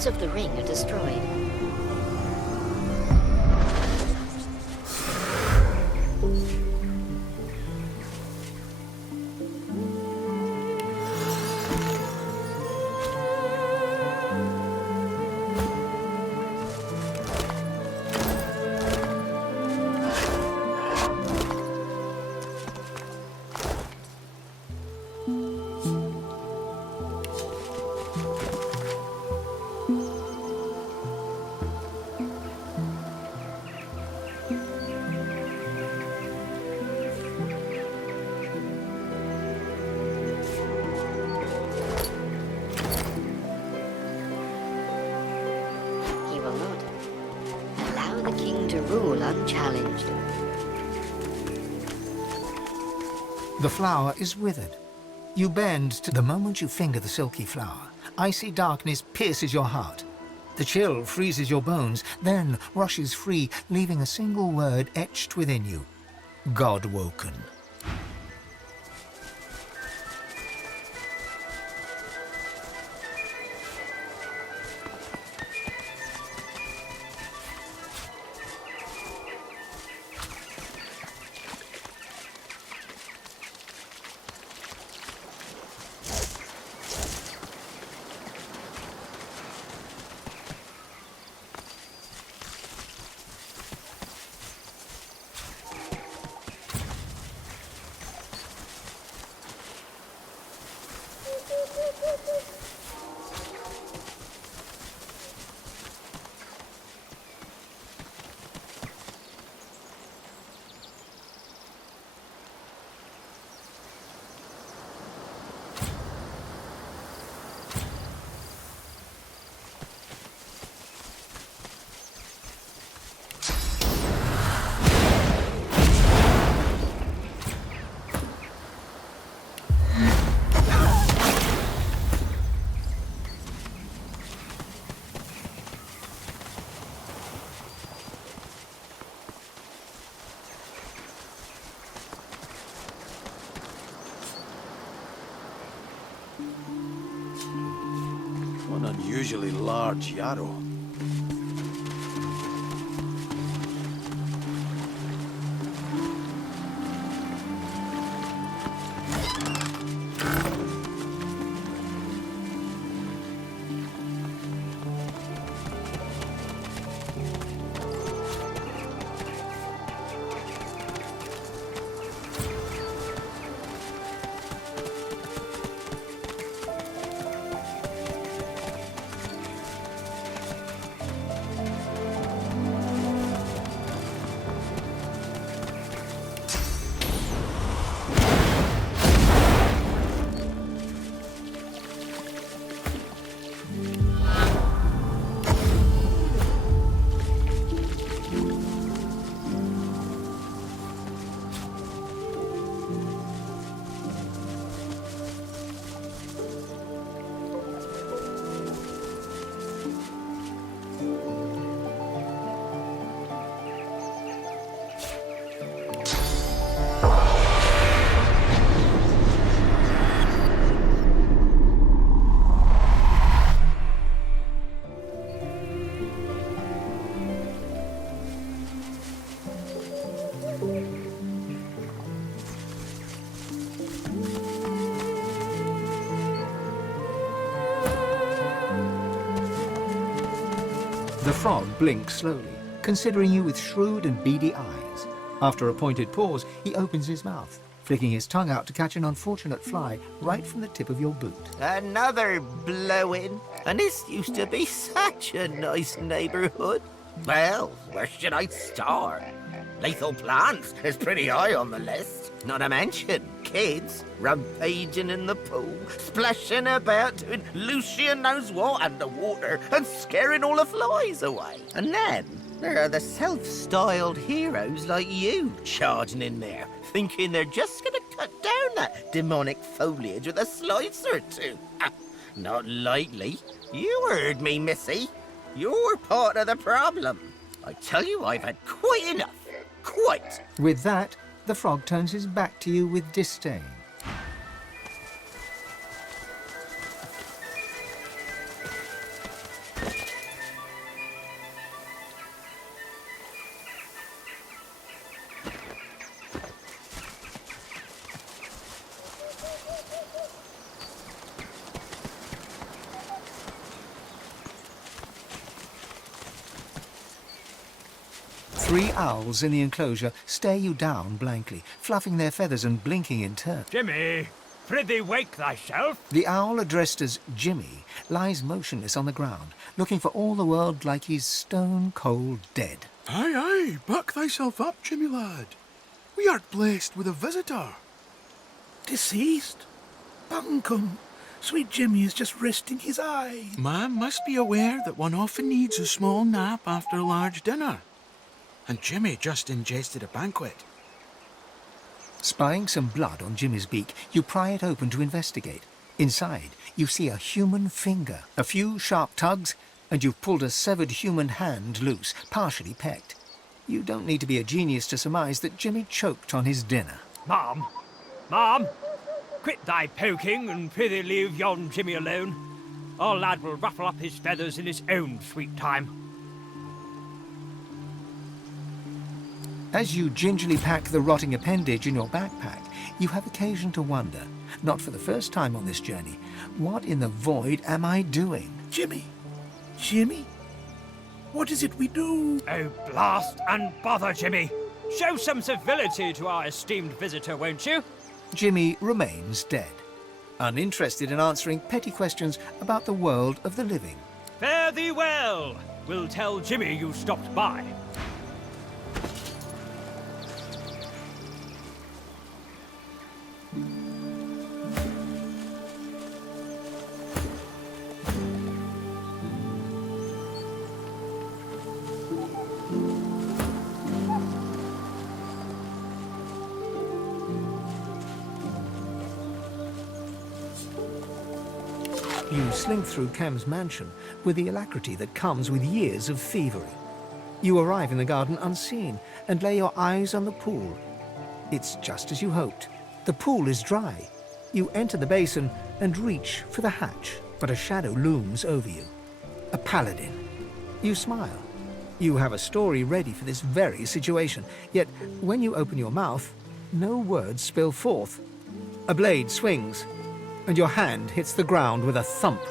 parts of the ring are destroyed. He will not allow the king to rule unchallenged. The flower is withered. You bend to the moment you finger the silky flower. Icy darkness pierces your heart. The chill freezes your bones, then rushes free, leaving a single word etched within you. God-woken. One unusually large yarrow. The frog blinks slowly, considering you with shrewd and beady eyes. After a pointed pause, he opens his mouth, flicking his tongue out to catch an unfortunate fly right from the tip of your boot. Another blowing, and this used to be such a nice neighborhood. Well, where should I start? Lethal plants is pretty high on the list. Not to mention kids rampaging in the pool, splashing about, doing Lucian knows what underwater, and scaring all the flies away. And then there are the self-styled heroes like you charging in there, thinking they're just gonna cut down that demonic foliage with a slice or two. Not likely. You heard me, missy. You're part of the problem. I tell you, I've had quite enough. Quite. With that, the frog turns his back to you with disdain. 3 owls in the enclosure stare you down blankly, fluffing their feathers and blinking in turn. Jimmy, prithee wake thyself. The owl addressed as Jimmy lies motionless on the ground, looking for all the world like he's stone-cold dead. Aye, aye, buck thyself up, Jimmy lad. We art blessed with a visitor. Deceased? Bunkum. Sweet Jimmy is just resting his eye. Man must be aware that one often needs a small nap after a large dinner. And Jimmy just ingested a banquet. Spying some blood on Jimmy's beak, you pry it open to investigate. Inside, you see a human finger, a few sharp tugs, and you've pulled a severed human hand loose, partially pecked. You don't need to be a genius to surmise that Jimmy choked on his dinner. Ma'am, Ma'am, quit thy poking and prithee leave yon Jimmy alone. Our lad will ruffle up his feathers in his own sweet time. As you gingerly pack the rotting appendage in your backpack, you have occasion to wonder, not for the first time on this journey, what in the void am I doing? Jimmy? Jimmy? What is it we do? Oh, blast and bother, Jimmy. Show some civility to our esteemed visitor, won't you? Jimmy remains dead, uninterested in answering petty questions about the world of the living. Fare thee well. We'll tell Jimmy you stopped by. You slink through Kemm's mansion with the alacrity that comes with years of thievery. You arrive in the garden unseen and lay your eyes on the pool. It's just as you hoped. The pool is dry. You enter the basin and reach for the hatch, but a shadow looms over you. A paladin. You smile. You have a story ready for this very situation, yet when you open your mouth, no words spill forth. A blade swings, and your hand hits the ground with a thump.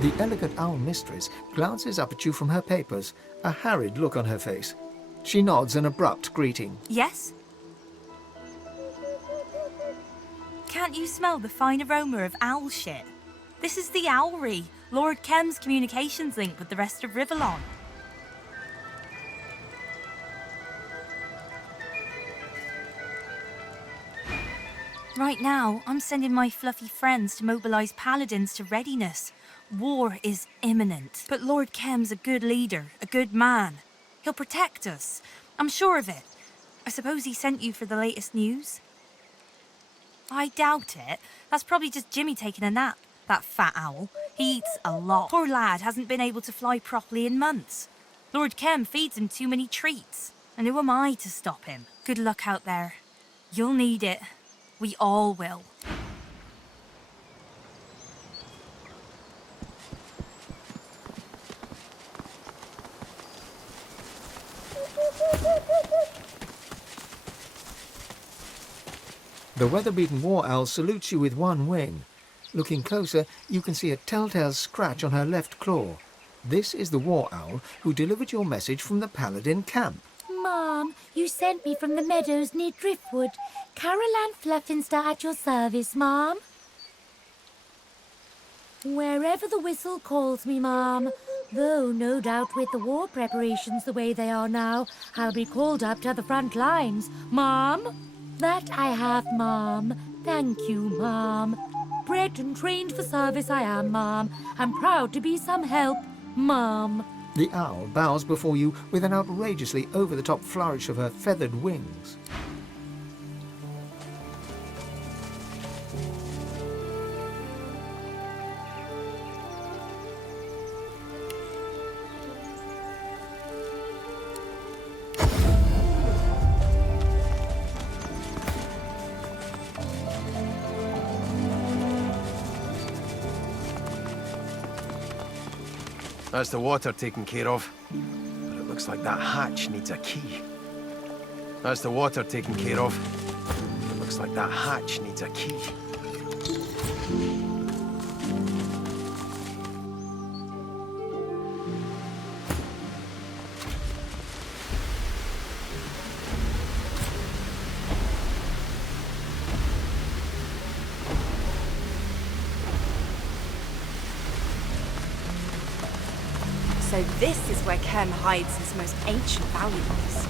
The elegant owl mistress glances up at you from her papers, a harried look on her face. She nods an abrupt greeting. Yes? Can't you smell the fine aroma of owl shit? This is the Owlry, Lord Kemm's communications link with the rest of Rivellon. Right now, I'm sending my fluffy friends to mobilise paladins to readiness. War is imminent. But Lord Kemm's a good leader, a good man. He'll protect us. I'm sure of it. I suppose he sent you for the latest news? I doubt it. That's probably just Jimmy taking a nap, that fat owl. He eats a lot. Poor lad hasn't been able to fly properly in months. Lord Kemm feeds him too many treats. And who am I to stop him? Good luck out there. You'll need it. We all will. The weather-beaten war owl salutes you with one wing. Looking closer, you can see a telltale scratch on her left claw. This is the war owl who delivered your message from the paladin camp. Mom, you sent me from the meadows near Driftwood. Caroline Fluffinster at your service, Mom. Wherever the whistle calls me, Mom. Though, no doubt, with the war preparations the way they are now, I'll be called up to the front lines, Mom. That I have, Mom. Thank you, Mom. Bred and trained for service I am, Mom. I'm proud to be some help, Mom. The owl bows before you with an outrageously over-the-top flourish of her feathered wings. That's the water taken care of. But it looks like that hatch needs a key. That's the water taken care of. It looks like that hatch needs a key. So this is where Kemm hides his most ancient valuables.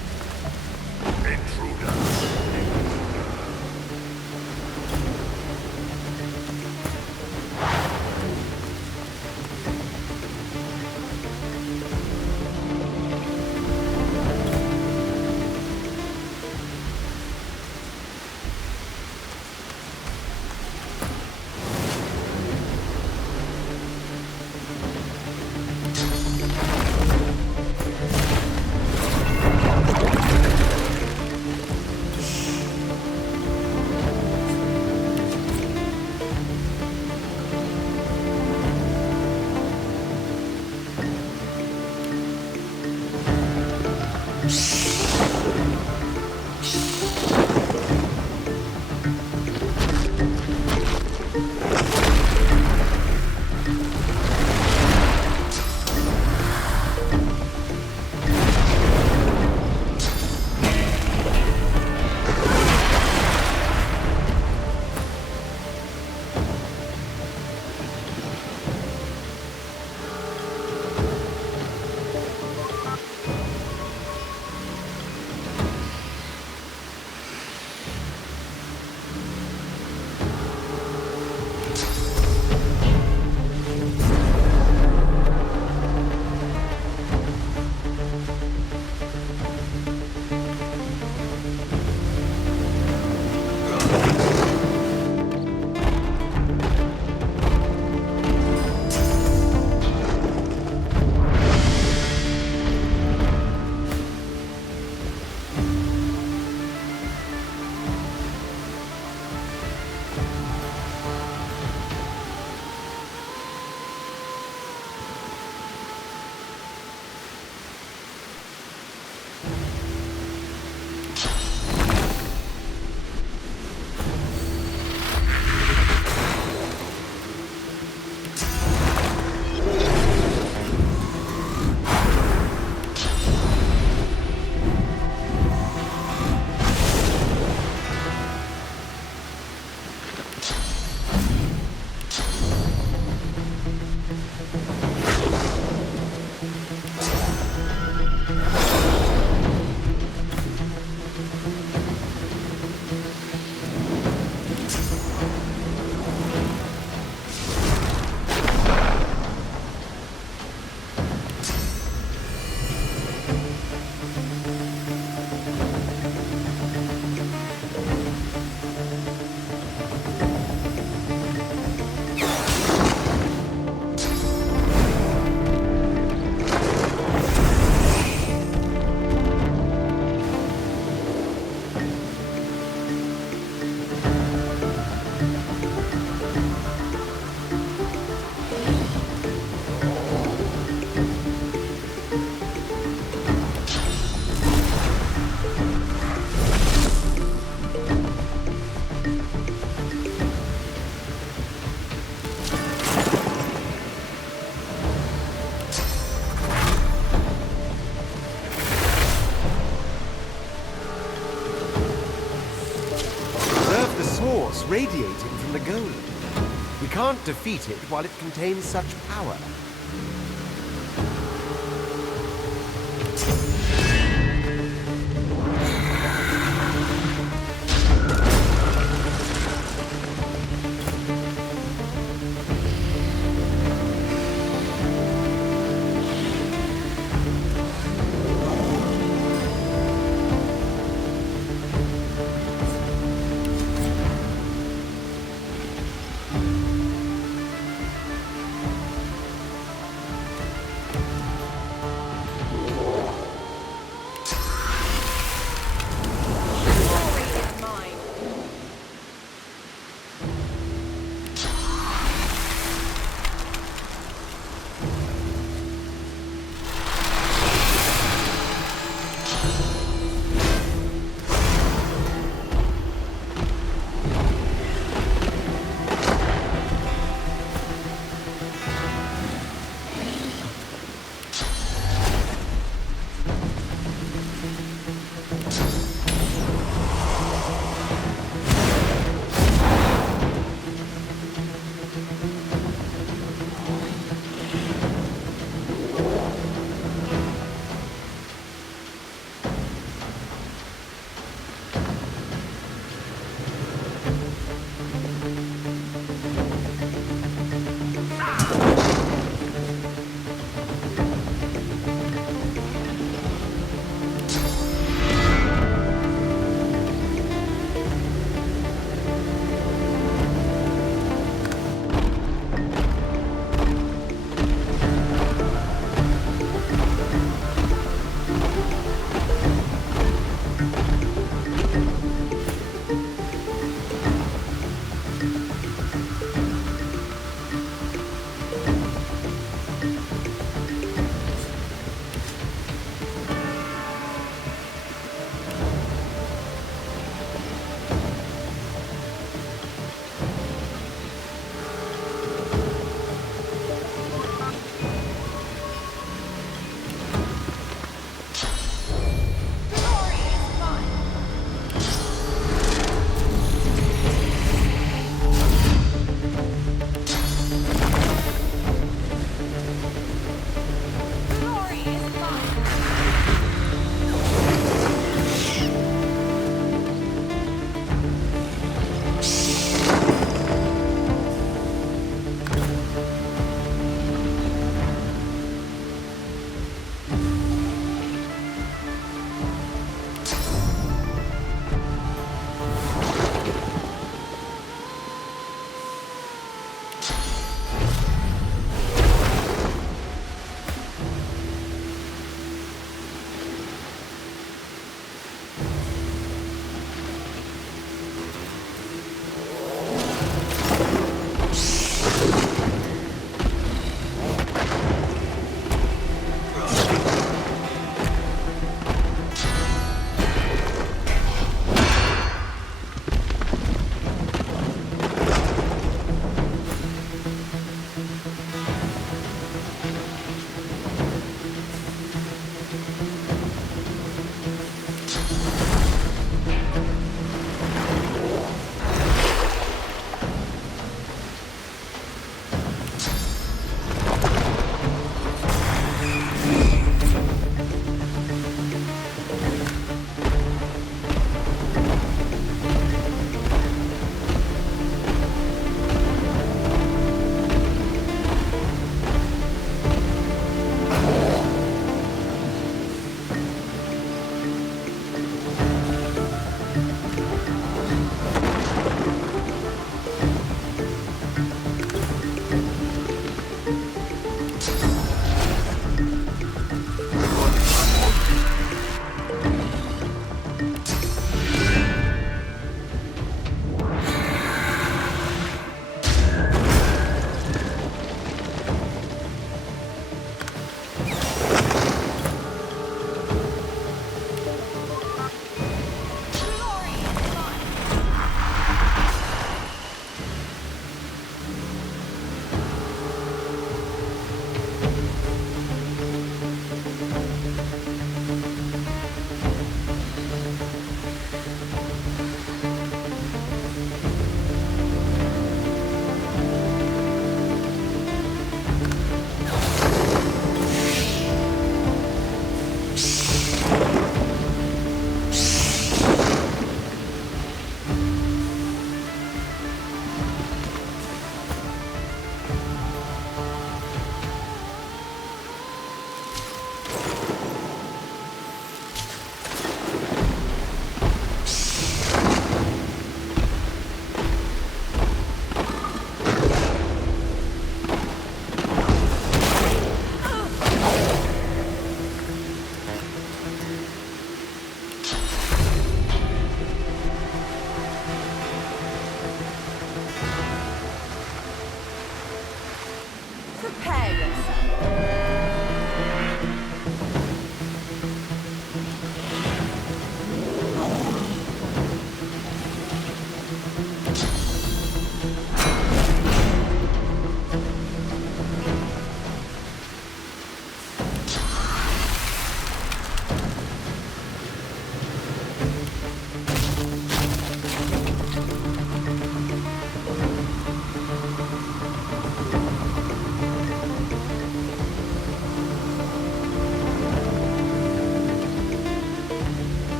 Radiating from the golem. We can't defeat it while it contains such power.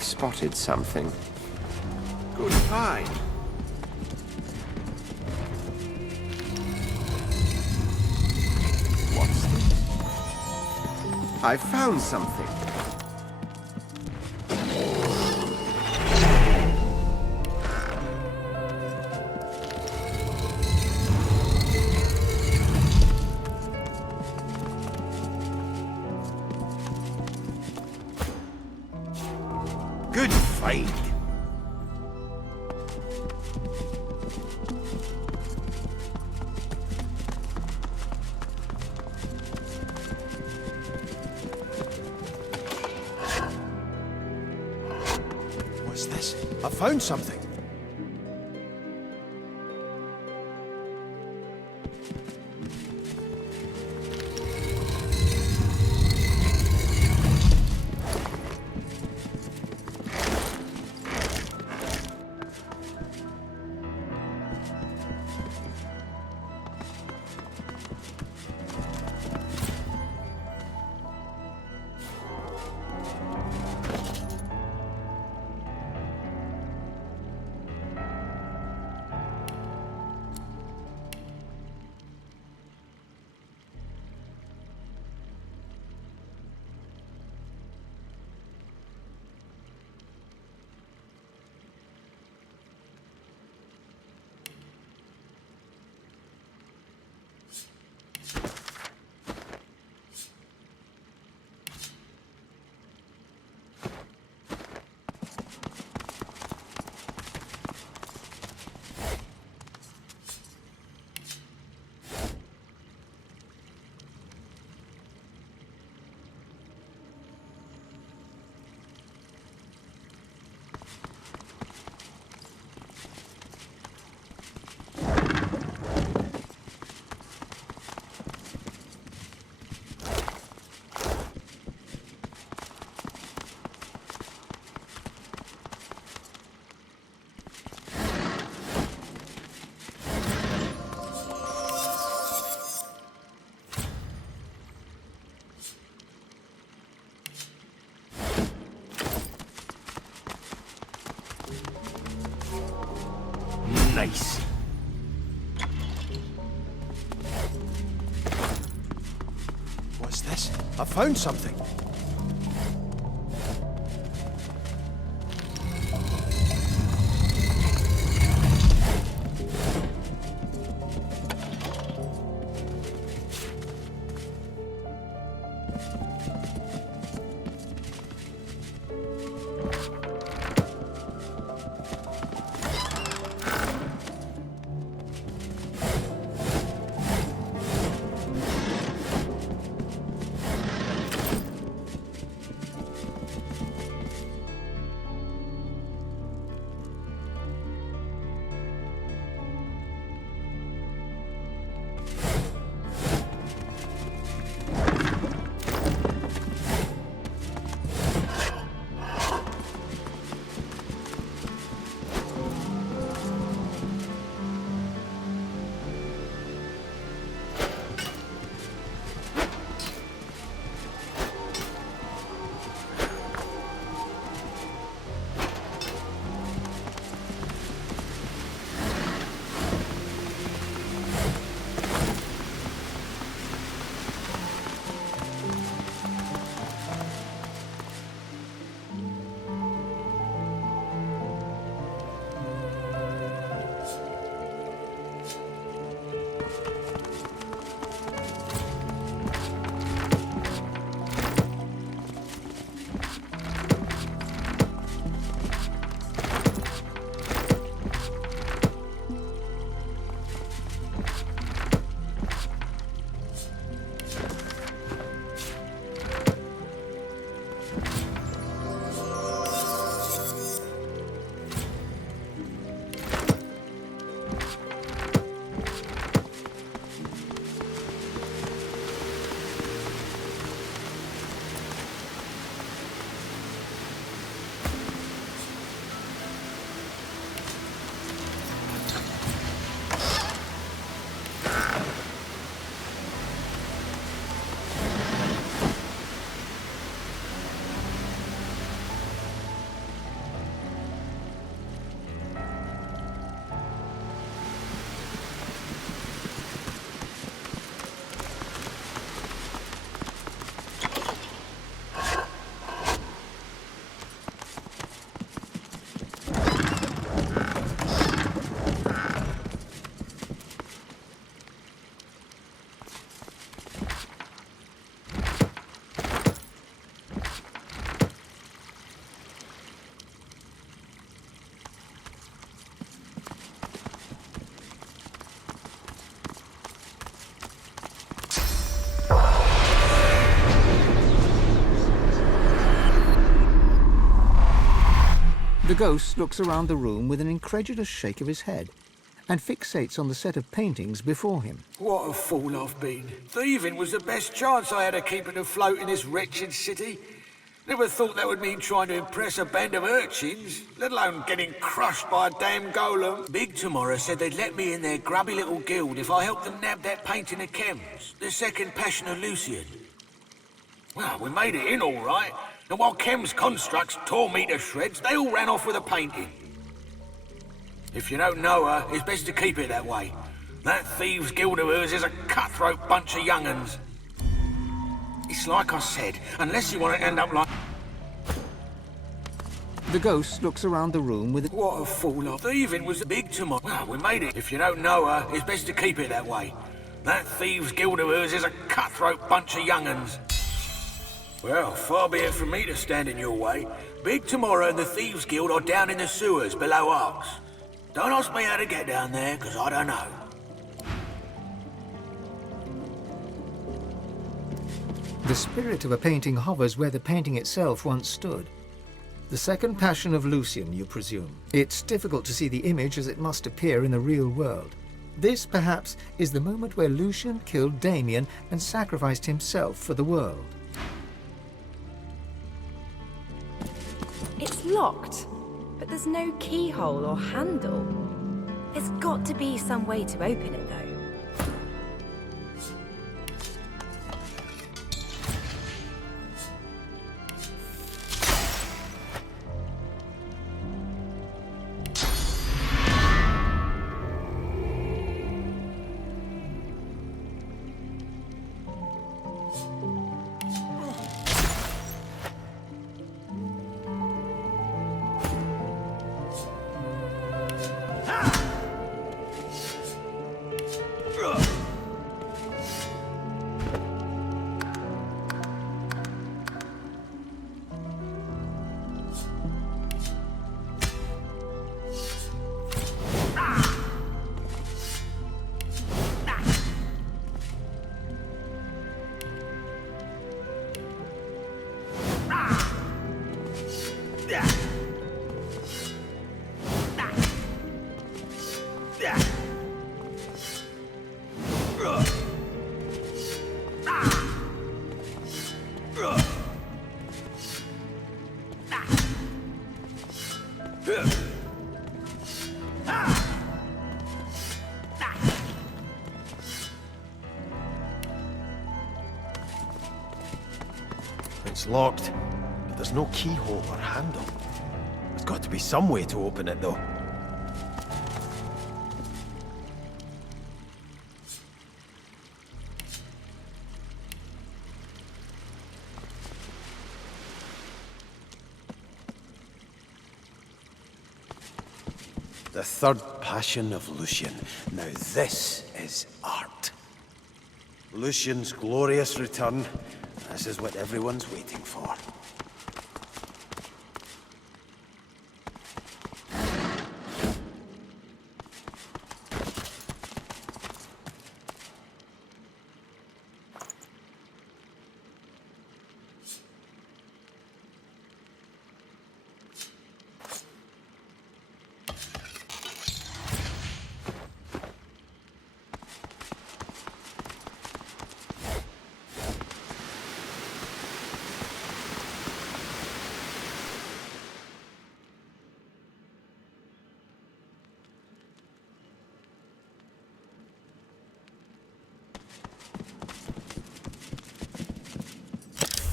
have spotted something. Good find. What's this? I found something. Good find. What's this? I found something. Nice. What's this? I found something. The ghost looks around the room with an incredulous shake of his head and fixates on the set of paintings before him. What a fool I've been. Thieving was the best chance I had of keeping afloat in this wretched city. Never thought that would mean trying to impress a band of urchins, let alone getting crushed by a damn golem. Big Tomorrow said they'd let me in their grubby little guild if I helped them nab that painting of Kemm's, the second passion of Lucian. Well, we made it in all right, and while Kemm's constructs tore me to shreds, they all ran off with a painting. If you don't know her, it's best to keep it that way. That thieves' guild of hers is a cutthroat bunch of young'uns. It's like I said, unless you want to end up like... The ghost looks around the room with... What a fool. Thieving was Big Tomorrow. Well, we made it. If you don't know her, it's best to keep it that way. That thieves' guild of hers is a cutthroat bunch of young'uns. Well, far be it from me to stand in your way. Big Tomorrow and the Thieves' Guild are down in the sewers below Arcs. Don't ask me how to get down there, because I don't know. The spirit of a painting hovers where the painting itself once stood. The second passion of Lucian, you presume. It's difficult to see the image as it must appear in the real world. This, perhaps, is the moment where Lucian killed Damien and sacrificed himself for the world. It's locked, but there's no keyhole or handle. There's got to be some way to open it, though. It's locked, but there's no keyhole or handle. There's got to be some way to open it, though. The third passion of Lucian. Now this is art. Lucian's glorious return. This is what everyone's waiting for.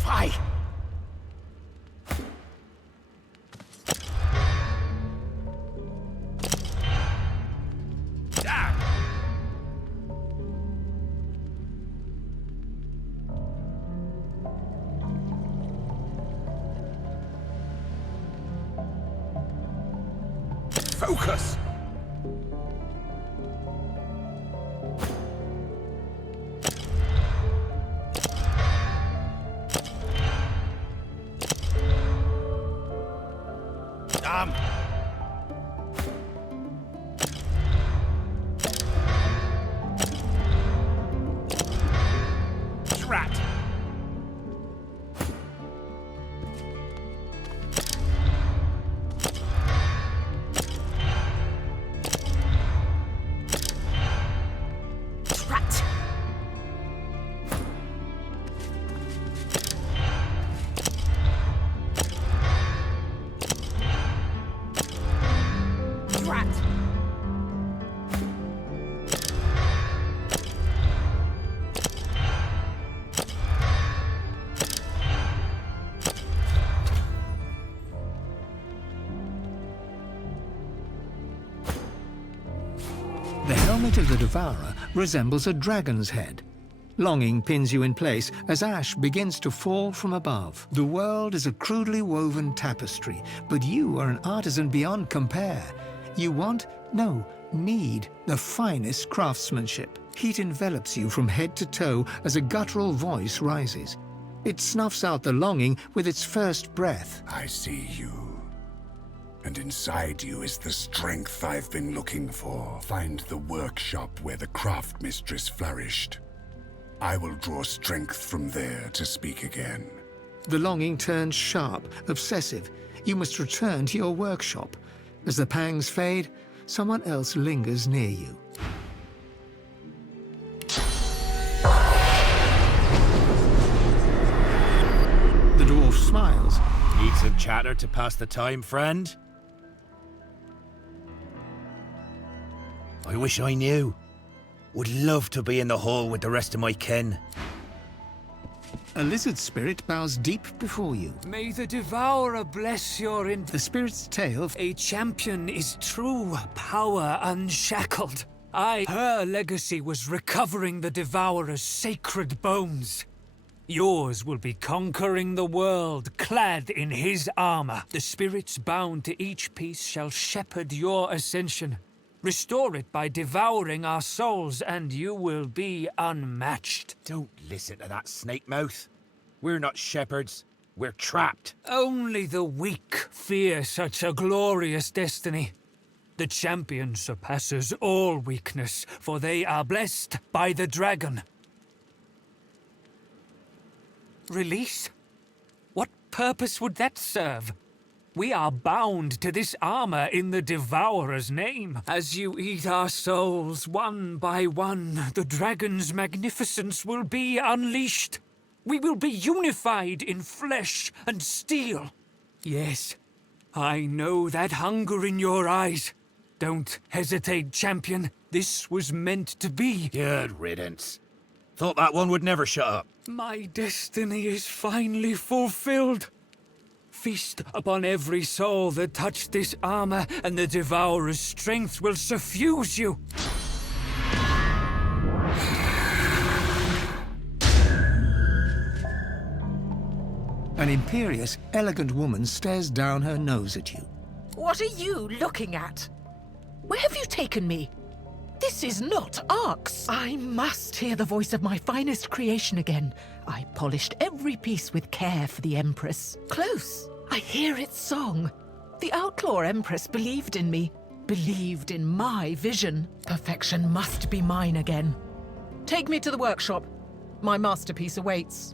Aye. Focus! Damn! Rat! helmet of the Devourer resembles a dragon's head. Longing pins you in place as ash begins to fall from above. The world is a crudely woven tapestry, but you are an artisan beyond compare. You want, no, need, the finest craftsmanship. Heat envelops you from head to toe as a guttural voice rises. It snuffs out the longing with its first breath. I see you. And inside you is the strength I've been looking for. Find the workshop where the craft mistress flourished. I will draw strength from there to speak again. The longing turns sharp, obsessive. You must return to your workshop. As the pangs fade, someone else lingers near you. The dwarf smiles. Need some chatter to pass the time, friend? I wish I knew. Would love to be in the hall with the rest of my kin. A lizard spirit bows deep before you. May the Devourer bless your The spirit's tale. A champion is true power unshackled. Her legacy was recovering the Devourer's sacred bones. Yours will be conquering the world, clad in his armor. The spirits bound to each piece shall shepherd your ascension. Restore it by devouring our souls, and you will be unmatched. Don't listen to that snake mouth. We're not shepherds. We're trapped. Only the weak fear such a glorious destiny. The champion surpasses all weakness, for they are blessed by the dragon. Release? What purpose would that serve? We are bound to this armor in the Devourer's name. As you eat our souls one by one, the dragon's magnificence will be unleashed. We will be unified in flesh and steel. Yes, I know that hunger in your eyes. Don't hesitate, champion. This was meant to be. Good riddance. Thought that one would never shut up. My destiny is finally fulfilled. Feast upon every soul that touched this armor, and the Devourer's strength will suffuse you. An imperious, elegant woman stares down her nose at you. What are you looking at? Where have you taken me? This is not Arx. I must hear the voice of my finest creation again. I polished every piece with care for the Empress. Close. I hear its song. The Outlaw Empress believed in me, believed in my vision. Perfection must be mine again. Take me to the workshop. My masterpiece awaits.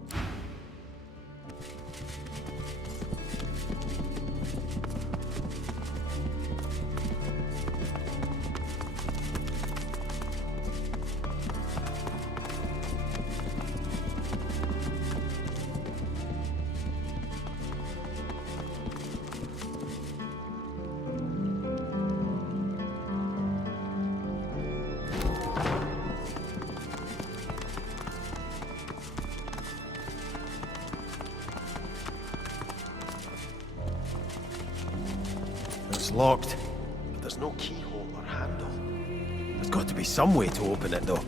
It's locked, but there's no keyhole or handle. There's got to be some way to open it, though.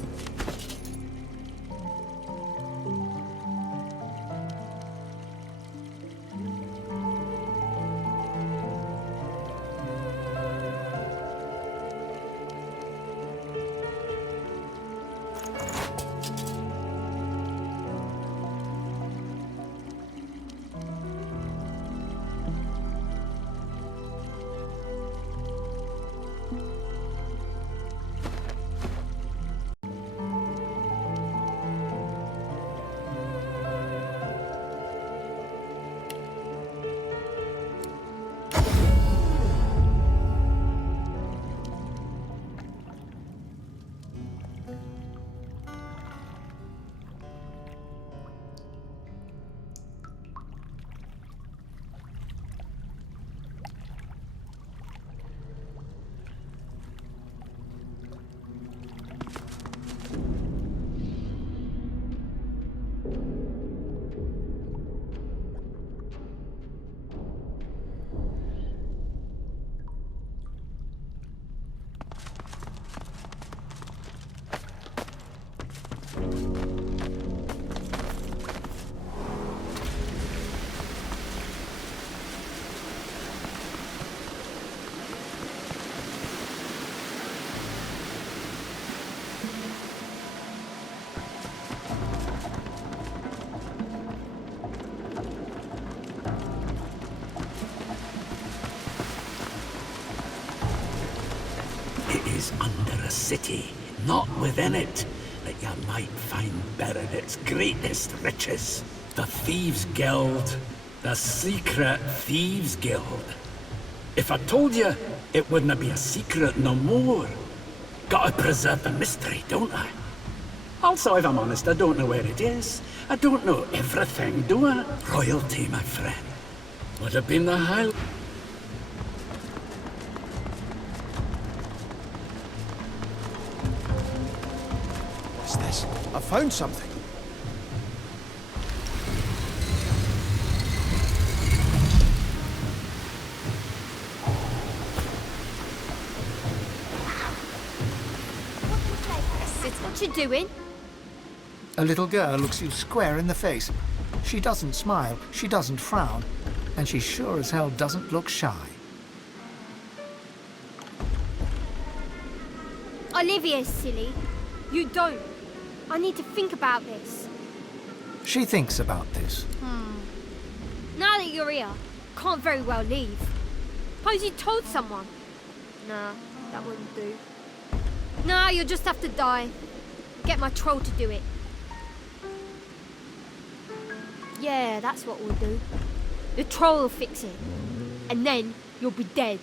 lies under a city, not within it, that you might find buried its greatest riches. The Thieves' Guild. The secret Thieves' Guild. If I told you, it wouldn't be a secret no more. Gotta preserve the mystery, don't I? Also, if I'm honest, I don't know where it is. I don't know everything, do I? Royalty, my friend. Would have been the high... What's this? I found something. What you doing? A little girl looks you square in the face. She doesn't smile, she doesn't frown, and she sure as hell doesn't look shy. Olivia's silly. You don't. I need to think about this. She thinks about this. Now that you're here, can't very well leave. Suppose you told someone. Nah, that wouldn't do. Nah, you'll just have to die. Get my troll to do it. Yeah, that's what we'll do. The troll will fix it. And then you'll be dead.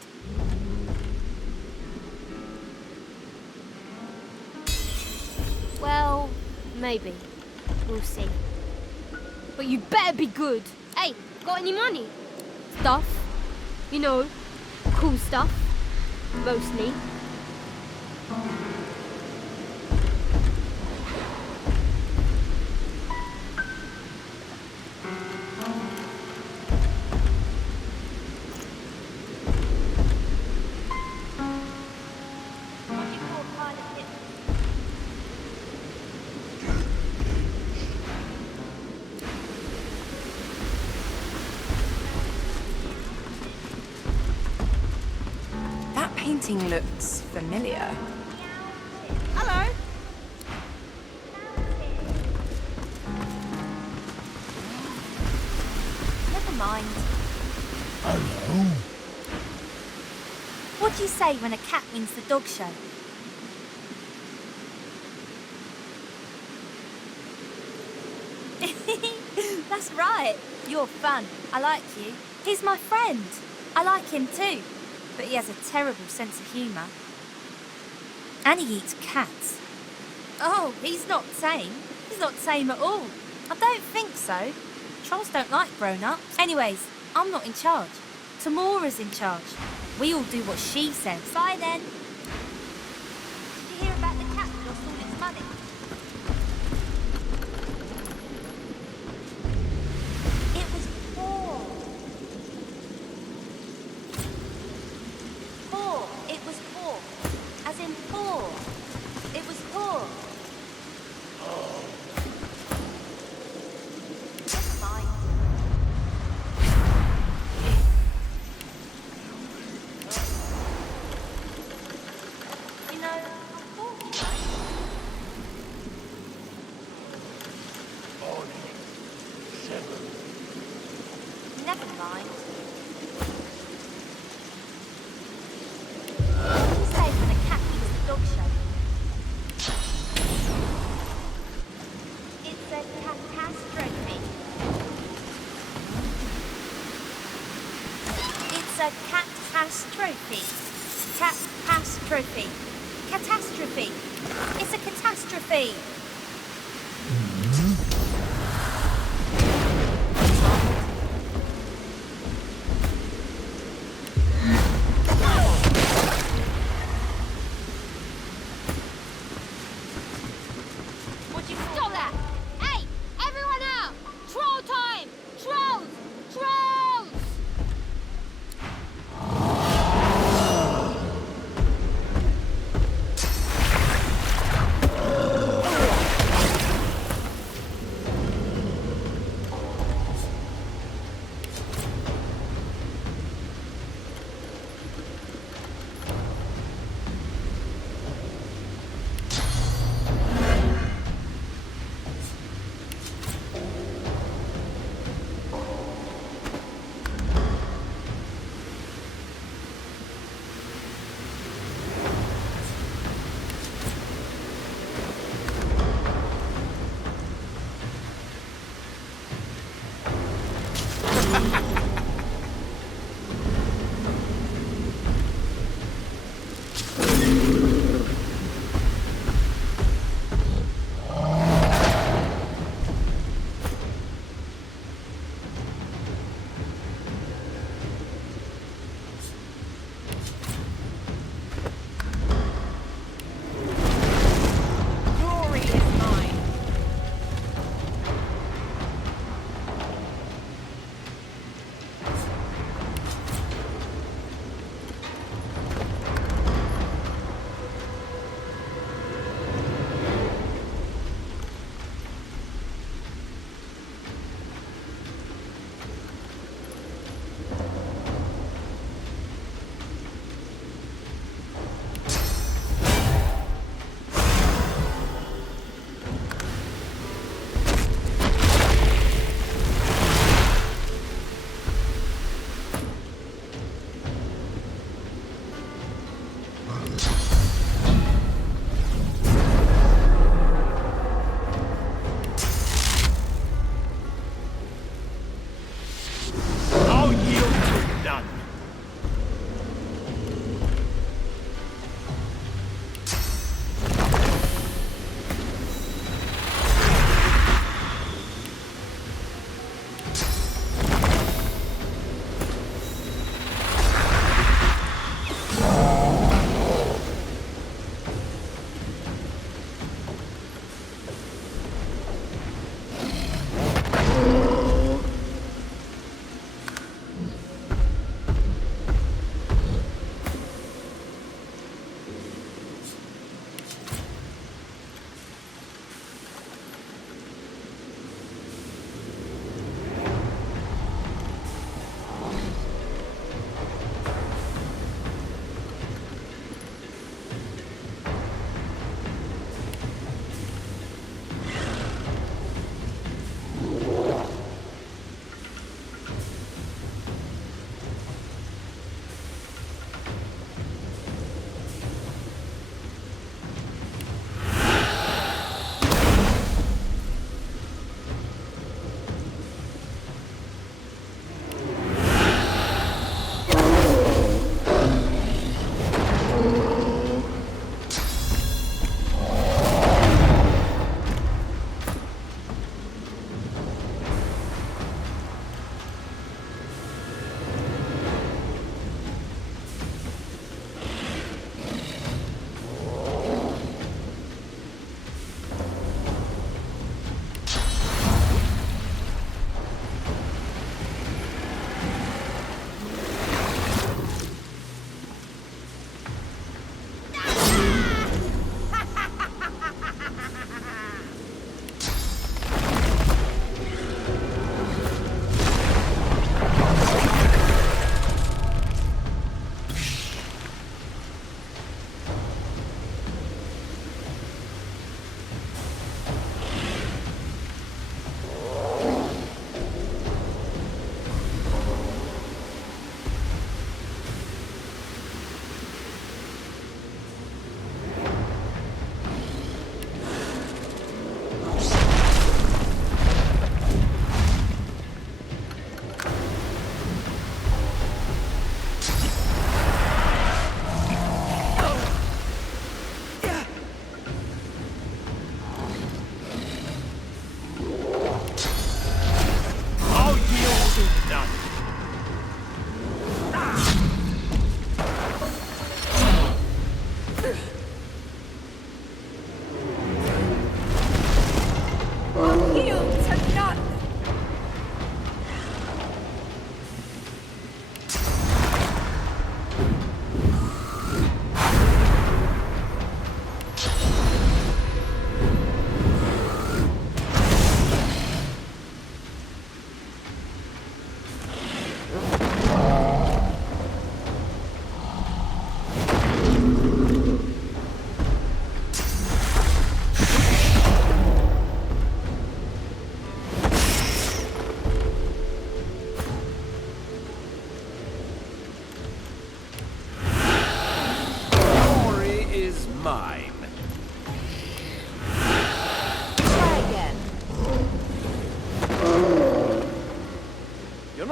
Well, maybe. We'll see. But you better be good. Hey, got any money? Stuff. You know, cool stuff. Mostly. That painting looks familiar. Hello. Never mind. Hello. What do you say when a cat wins the dog show? That's right. You're fun. I like you. He's my friend. I like him too. But he has a terrible sense of humour. And he eats cats. Oh, he's not tame. He's not tame at all. I don't think so. Trolls don't like grown-ups. Anyways, I'm not in charge. Tamora's in charge. We all do what she says. Bye then. Did you hear about the cat that lost all its money? It was poor. Poor. It was poor. As in poor. It was poor. Never mind. You know, I thought you might. Never mind. What do you say when a cat eats the dog show? It's a catastrophe. It's a catastrophe. Catastrophe. Catastrophe. It's a catastrophe. Would you stop that? Hey, everyone out! Troll time! Trolls! Trolls! I'll yield to none.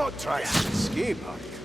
not trying to escape, are you?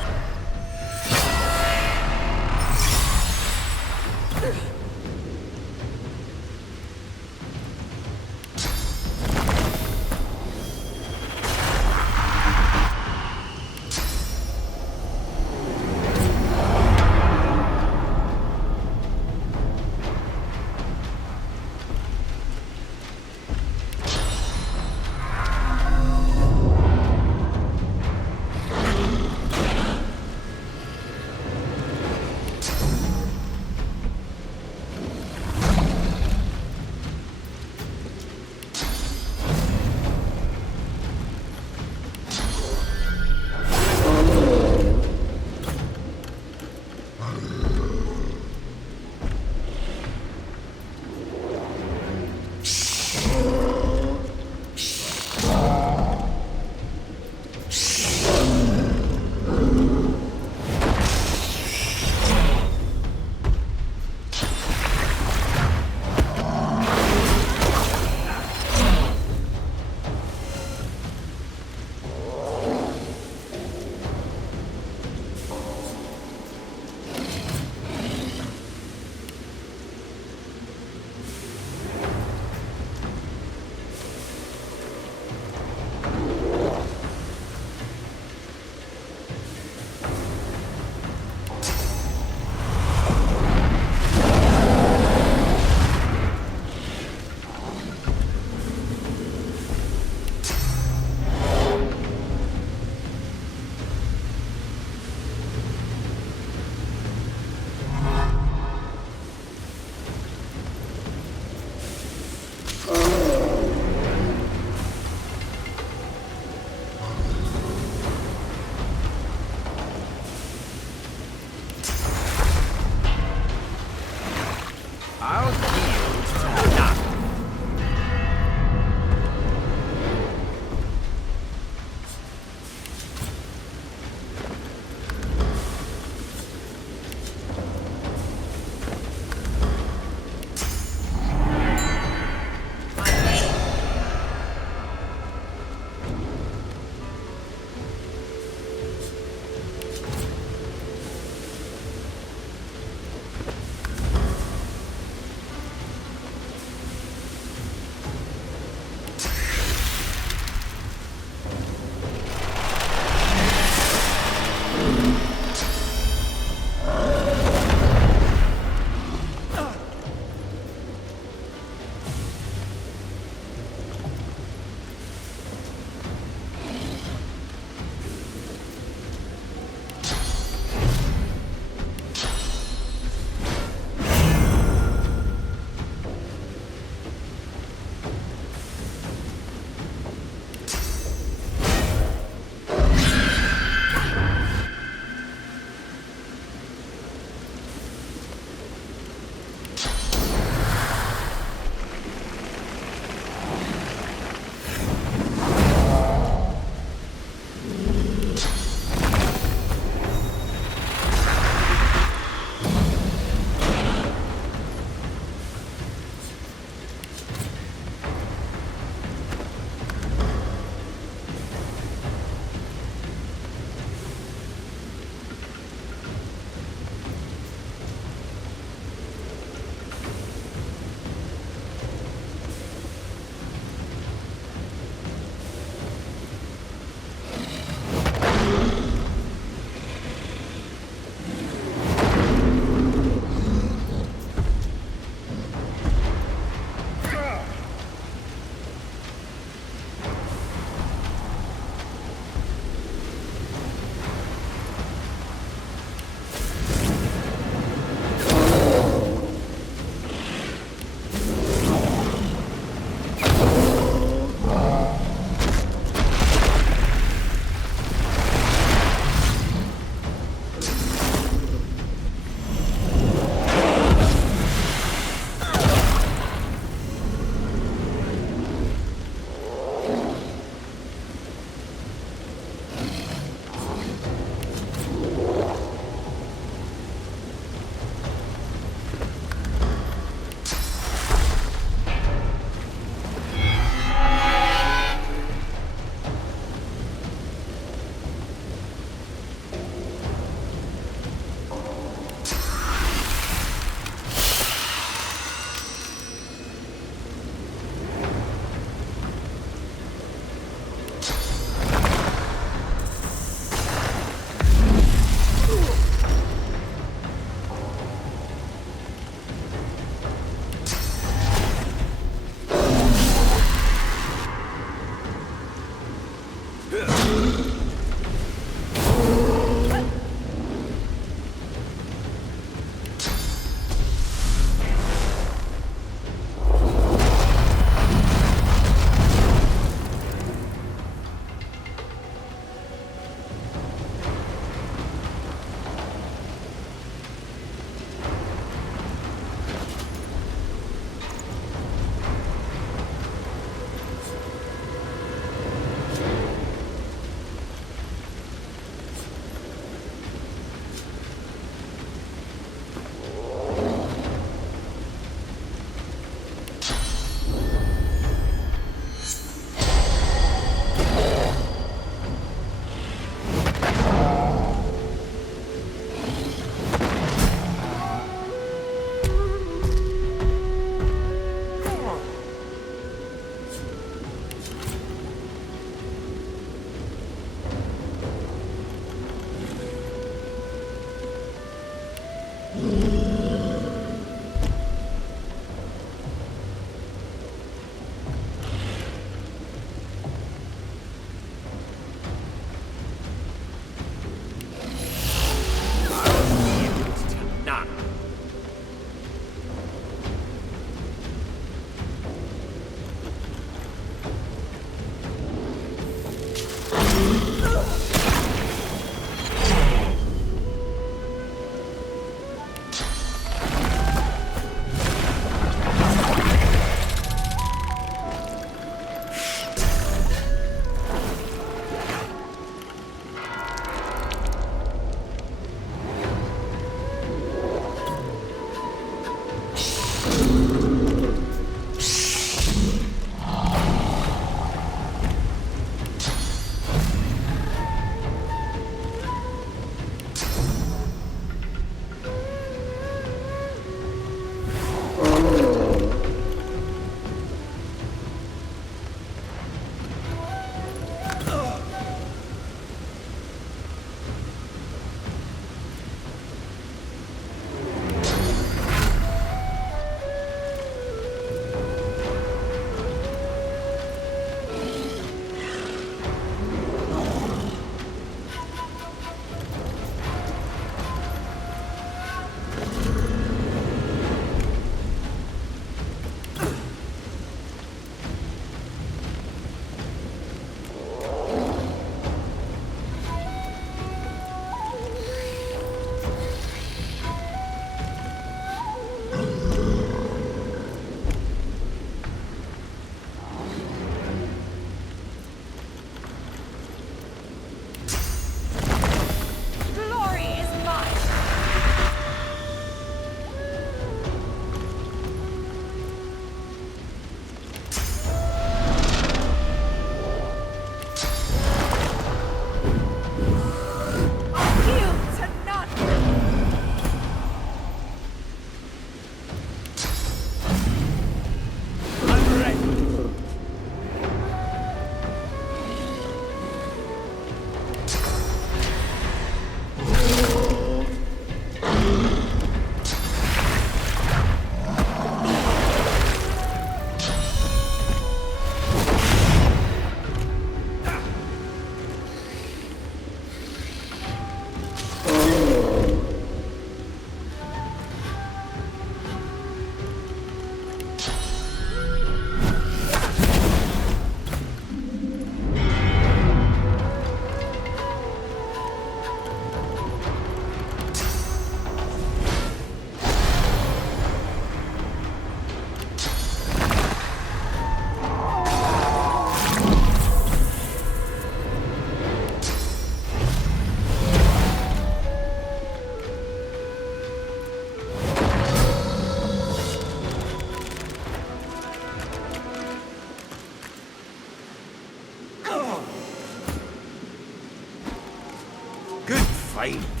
find.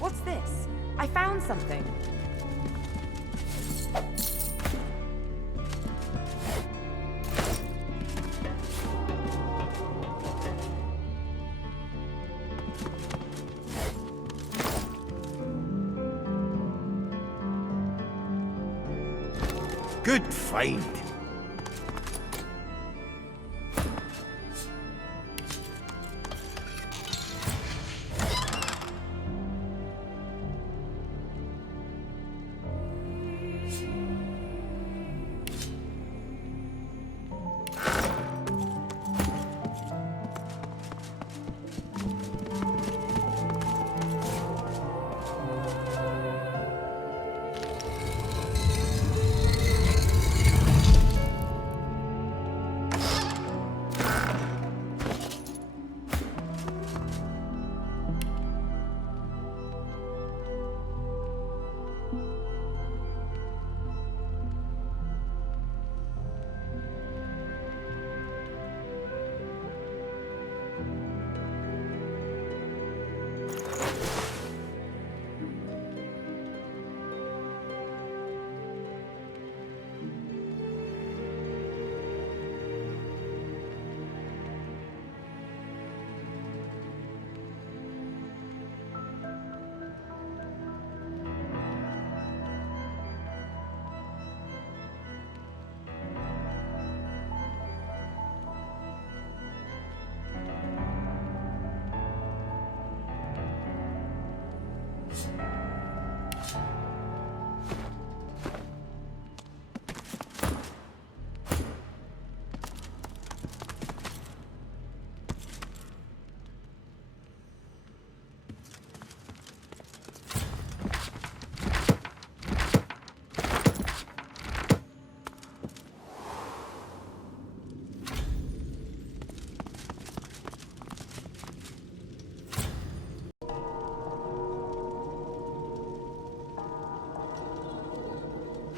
What's this? I found something. Good find.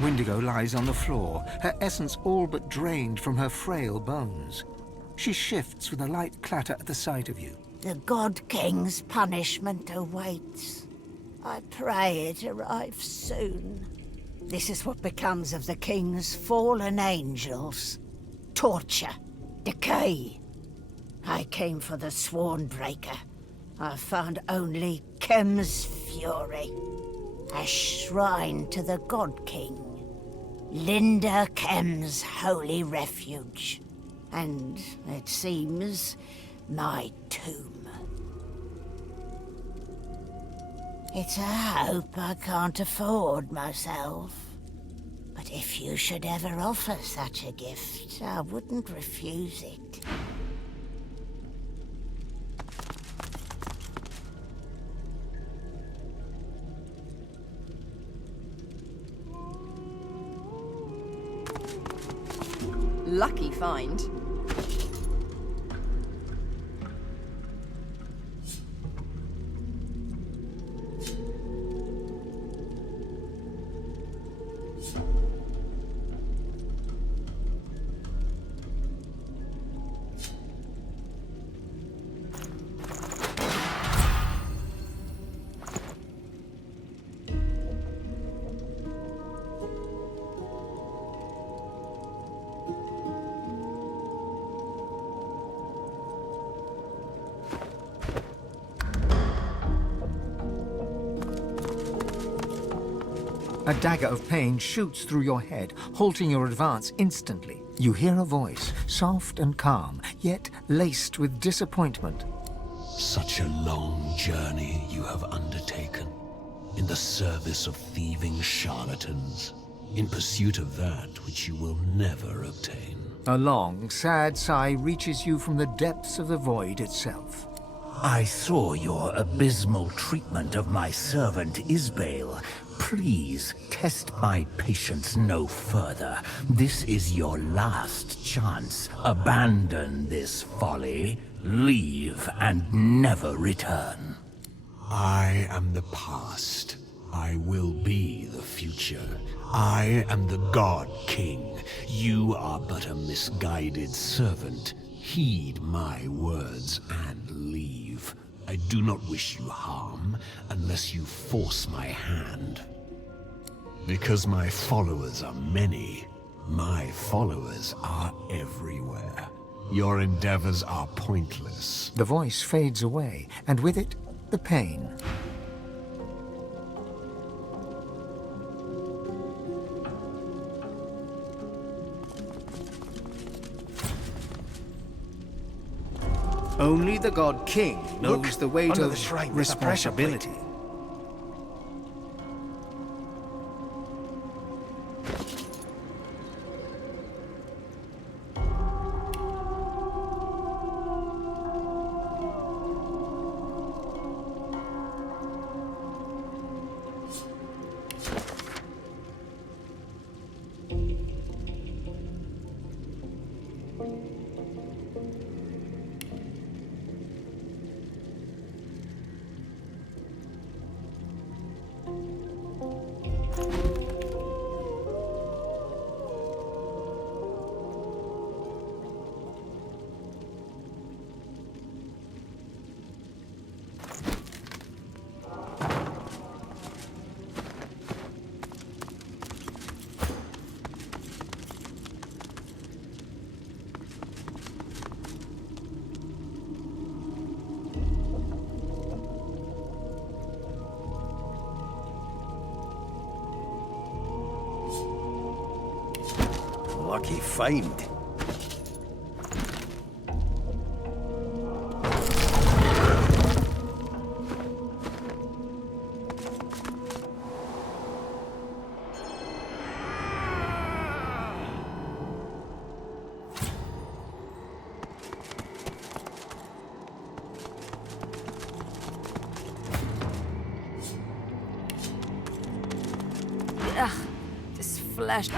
Windigo lies on the floor, her essence all but drained from her frail bones. She shifts with a light clatter at the sight of you. The God King's punishment awaits. I pray it arrives soon. This is what becomes of the King's fallen angels. Torture. Decay. I came for the Swornbreaker. I found only Kemm's fury. A shrine to the God King. Linda Kemm's holy refuge. And, it seems, my tomb. It's a hope I can't afford myself. But if you should ever offer such a gift, I wouldn't refuse it. Lucky find. A dagger of pain shoots through your head, halting your advance instantly. You hear a voice, soft and calm, yet laced with disappointment. Such a long journey you have undertaken, in the service of thieving charlatans, in pursuit of that which you will never obtain. A long, sad sigh reaches you from the depths of the void itself. I saw your abysmal treatment of my servant Isbale. Please, test my patience no further. This is your last chance. Abandon this folly, leave, and never return. I am the past. I will be the future. I am the God King. You are but a misguided servant. Heed my words and leave. I do not wish you harm unless you force my hand. Because my followers are many, my followers are everywhere. Your endeavors are pointless. The voice fades away, and with it, the pain. Only the God King knows the weight under of the shrine, there's a pressure responsibility. Lucky find. Ugh, this flesh.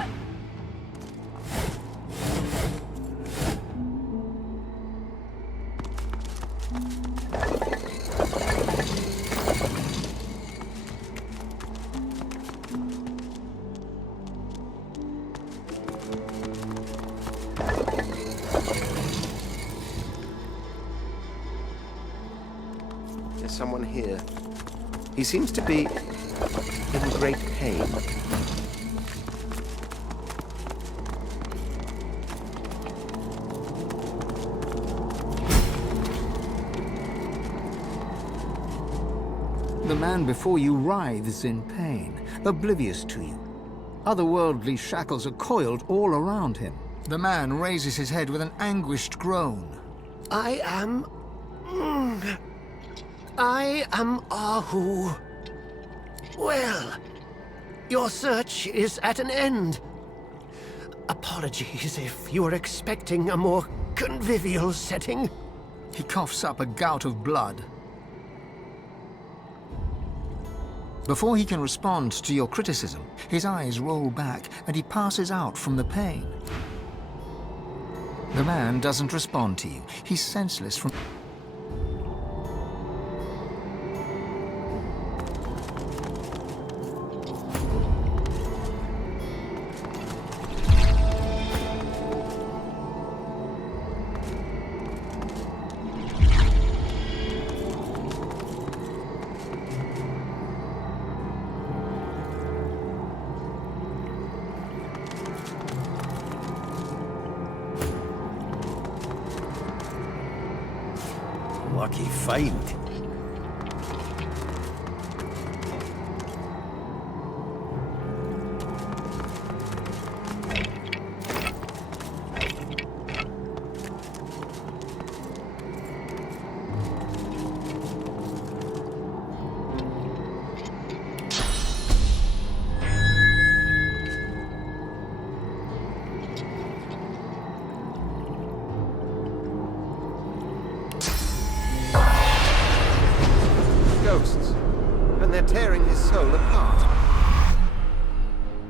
There's someone here. He seems to be in great pain. The man before you writhes in pain, oblivious to you. Otherworldly shackles are coiled all around him. The man raises his head with an anguished groan. I am Ahu. Well, your search is at an end. Apologies if you were expecting a more convivial setting. He coughs up a gout of blood. Before he can respond to your criticism, his eyes roll back and he passes out from the pain. The man doesn't respond to you. He's senseless from... Lucky find. Ghosts. And they're tearing his soul apart.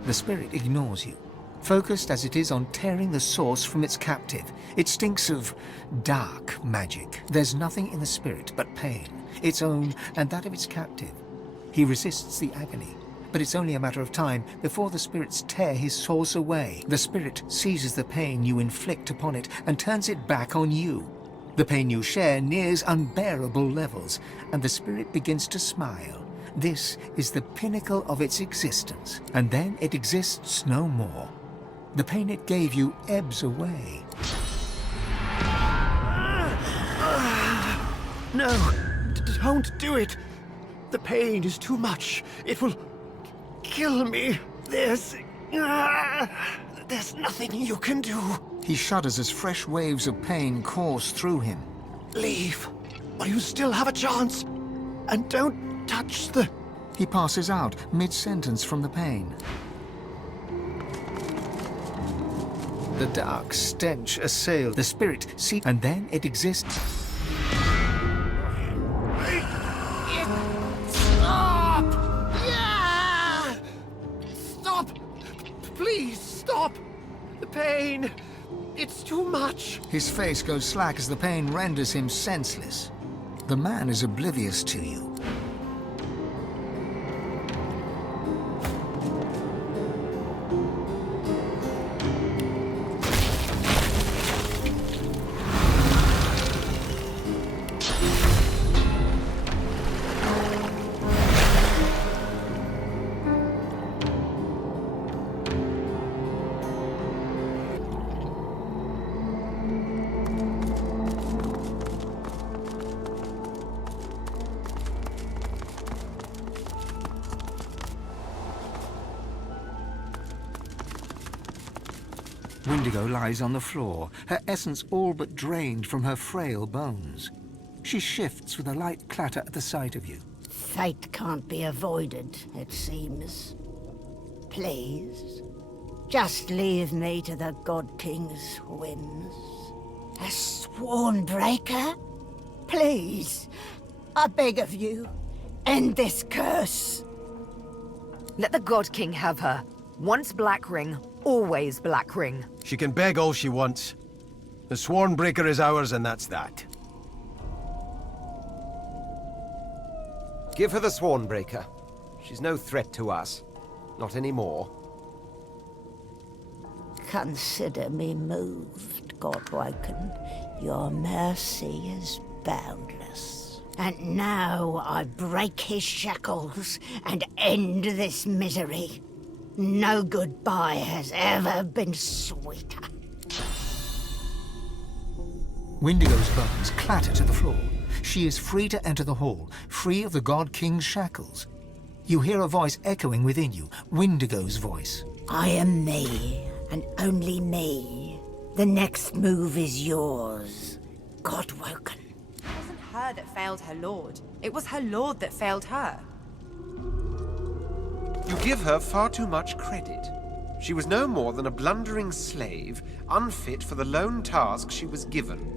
The spirit ignores you, focused as it is on tearing the source from its captive. It stinks of dark magic. There's nothing in the spirit but pain, its own and that of its captive. He resists the agony, but it's only a matter of time before the spirits tear his source away. The spirit seizes the pain you inflict upon it and turns it back on you. The pain you share nears unbearable levels, and the spirit begins to smile. This is the pinnacle of its existence, and then it exists no more. The pain it gave you ebbs away. No, don't do it. The pain is too much. It will kill me. There's nothing you can do. He shudders as fresh waves of pain course through him. Leave, while you still have a chance. And don't touch the... He passes out mid-sentence from the pain. The dark stench assails the spirit, and then it exists. Stop! Yeah! Stop! Please stop! The pain... It's too much. His face goes slack as the pain renders him senseless. The man is oblivious to you. Windigo lies on the floor, her essence all but drained from her frail bones. She shifts with a light clatter at the sight of you. Fate can't be avoided, it seems. Please, just leave me to the God King's whims. A sworn breaker? Please, I beg of you, end this curse. Let the God King have her. Once Black Ring, always Black Ring. She can beg all she wants. The Sworn Breaker is ours, and that's that. Give her the Sworn Breaker. She's no threat to us. Not anymore. Consider me moved, Godwoken. Your mercy is boundless. And now I break his shackles and end this misery. No goodbye has ever been sweeter. Wendigo's bones clatter to the floor. She is free to enter the hall, free of the God King's shackles. You hear a voice echoing within you, Wendigo's voice. I am me, and only me. The next move is yours, Godwoken. It wasn't her that failed her lord. It was her lord that failed her. You give her far too much credit. She was no more than a blundering slave, unfit for the lone task she was given.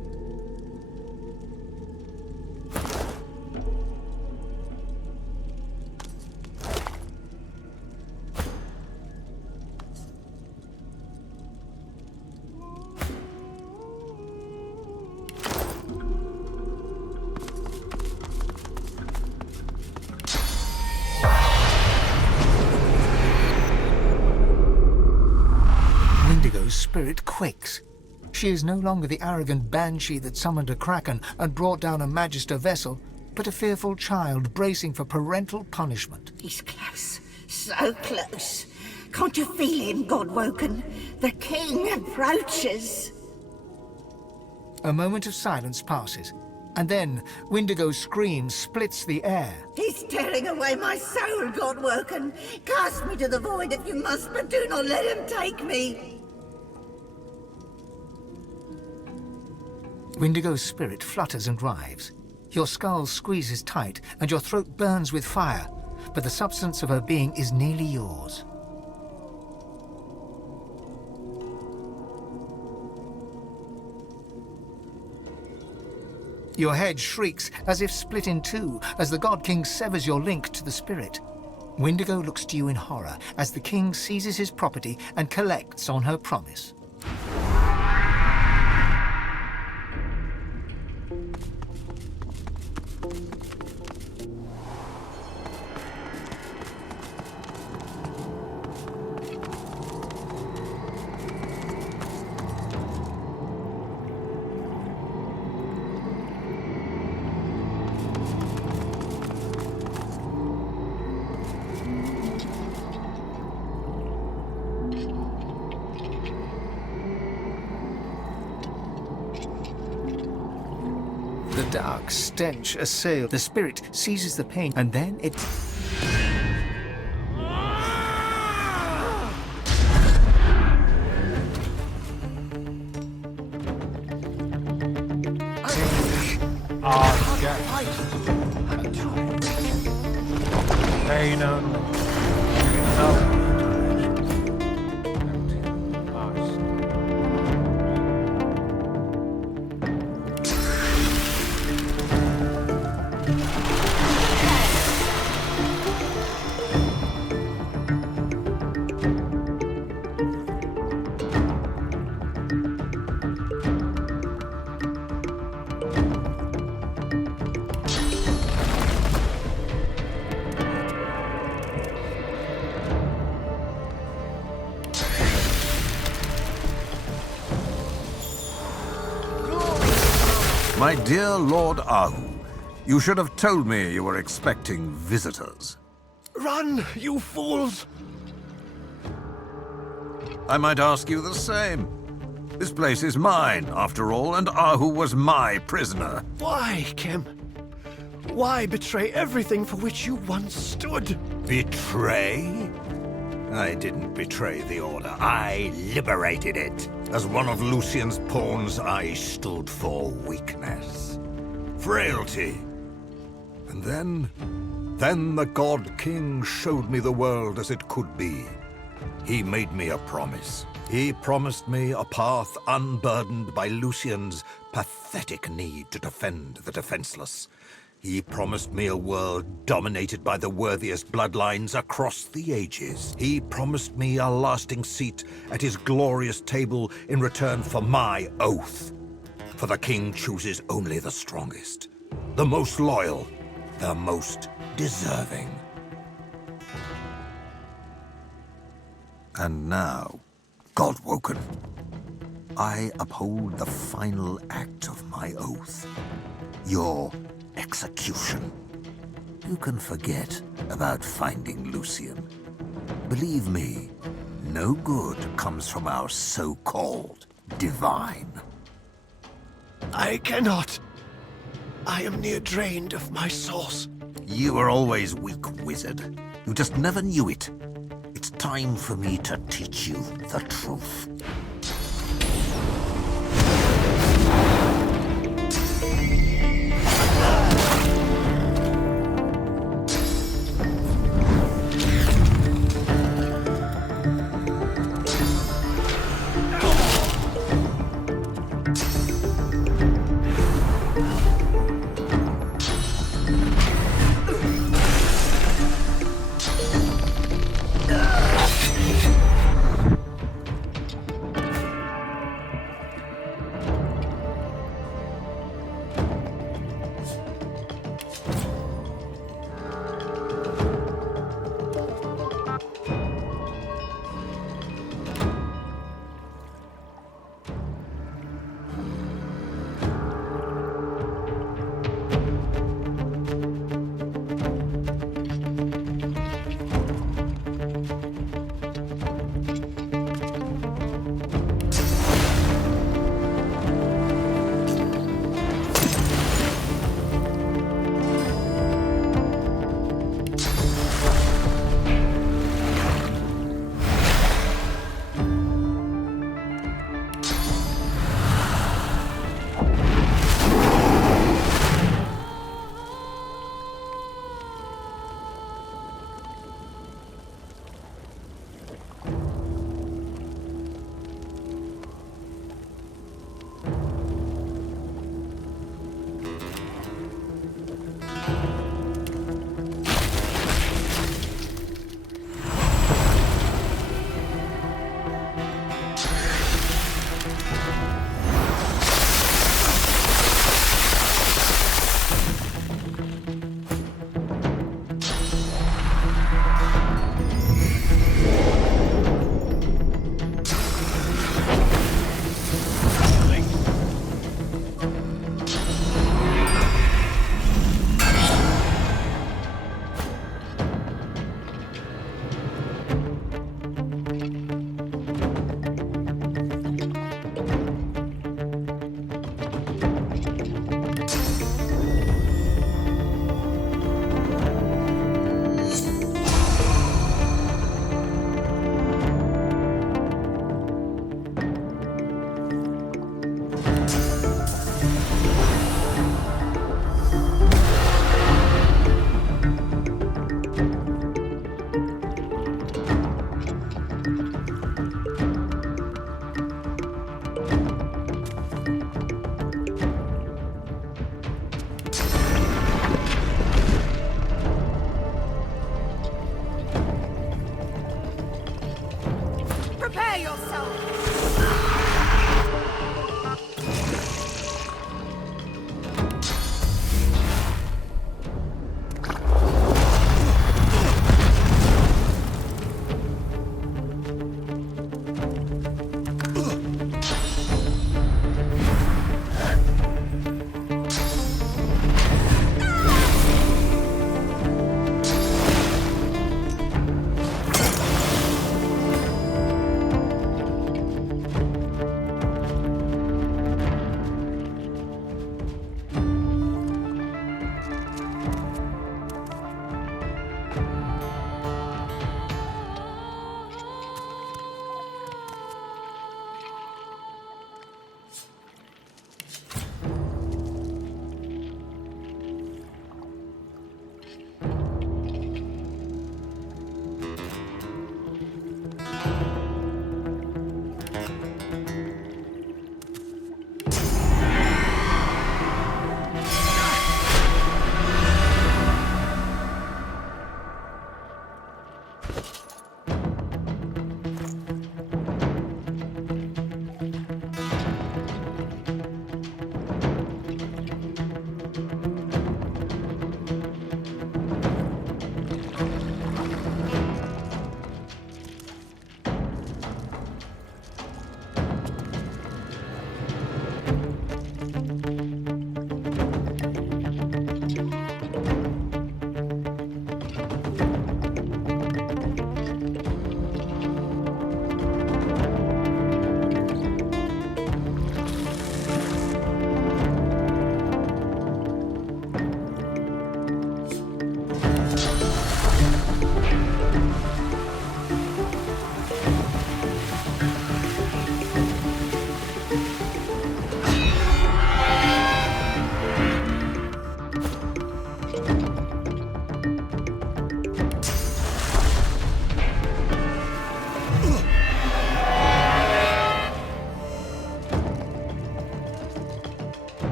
Wendigo's spirit quakes. She is no longer the arrogant banshee that summoned a kraken and brought down a magister vessel, but a fearful child bracing for parental punishment. He's close, so close. Can't you feel him, Godwoken? The king approaches. A moment of silence passes, and then Wendigo's scream splits the air. He's tearing away my soul, Godwoken. Cast me to the void if you must, but do not let him take me. Wendigo's spirit flutters and writhes. Your skull squeezes tight, and your throat burns with fire, but the substance of her being is nearly yours. Your head shrieks as if split in two as the God King severs your link to the spirit. Wendigo looks to you in horror as the king seizes his property and collects on her promise. The dark stench assails. The spirit seizes the pain, and then it... My dear Lord Ahu, you should have told me you were expecting visitors. Run, you fools! I might ask you the same. This place is mine, after all, and Ahu was my prisoner. Why, Kemm? Why betray everything for which you once stood? Betray? I didn't betray the Order. I liberated it. As one of Lucian's pawns, I stood for weakness, frailty. And then the God King showed me the world as it could be. He made me a promise. He promised me a path unburdened by Lucian's pathetic need to defend the defenseless. He promised me a world dominated by the worthiest bloodlines across the ages. He promised me a lasting seat at his glorious table in return for my oath. For the king chooses only the strongest, the most loyal, the most deserving. And now, Godwoken, I uphold the final act of my oath. Your execution. You can forget about finding Lucian. Believe me, no good comes from our so-called divine. I cannot. I am near drained of my source. You were always weak, wizard. You just never knew it. It's time for me to teach you the truth.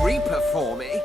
Reaper for me.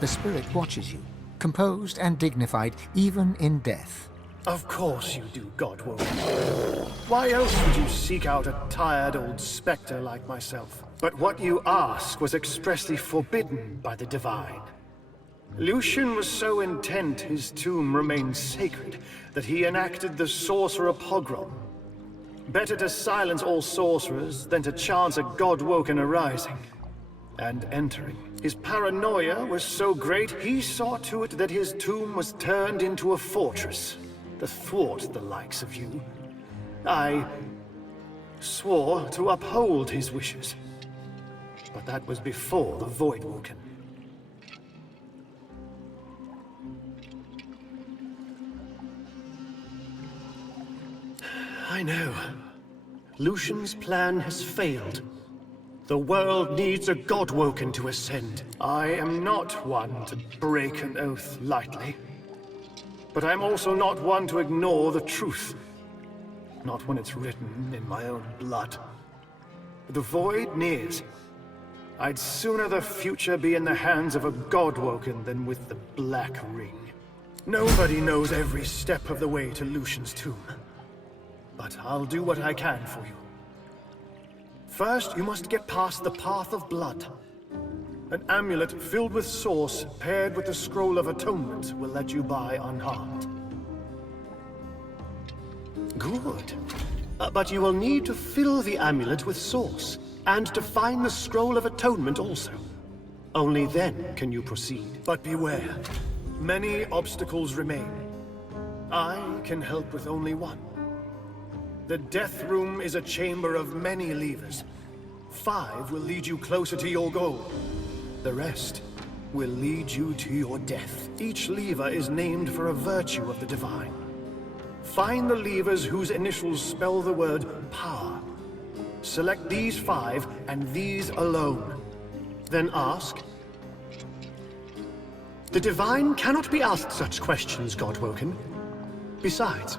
The spirit watches you, composed and dignified even in death. Of course you do, Godwoken. Why else would you seek out a tired old spectre like myself? But what you ask was expressly forbidden by the Divine. Lucian was so intent his tomb remained sacred that he enacted the sorcerer pogrom. Better to silence all sorcerers than to chance a Godwoken arising and entering. His paranoia was so great he saw to it that his tomb was turned into a fortress to thwart the likes of you. I swore to uphold his wishes, but that was before the Voidwoken. I know. Lucian's plan has failed. The world needs a Godwoken to ascend. I am not one to break an oath lightly. But I'm also not one to ignore the truth. Not when it's written in my own blood. The void nears. I'd sooner the future be in the hands of a Godwoken than with the Black Ring. Nobody knows every step of the way to Lucian's tomb. But I'll do what I can for you. First, you must get past the Path of Blood. An amulet filled with source paired with the Scroll of Atonement will let you by unharmed. Good. But you will need to fill the amulet with source, and to find the Scroll of Atonement also. Only then can you proceed. But beware, many obstacles remain. I can help with only one. The Death Room is a chamber of many levers. 5 will lead you closer to your goal. The rest will lead you to your death. Each lever is named for a virtue of the Divine. Find the levers whose initials spell the word power. Select these 5 and these alone. Then ask. The Divine cannot be asked such questions, Godwoken. Besides,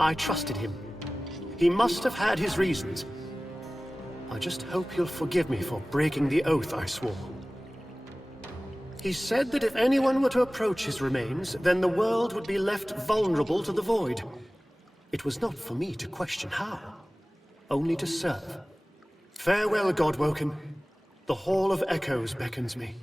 I trusted him. He must have had his reasons. I just hope he'll forgive me for breaking the oath I swore. He said that if anyone were to approach his remains, then the world would be left vulnerable to the void. It was not for me to question how, only to serve. Farewell, Godwoken. The Hall of Echoes beckons me.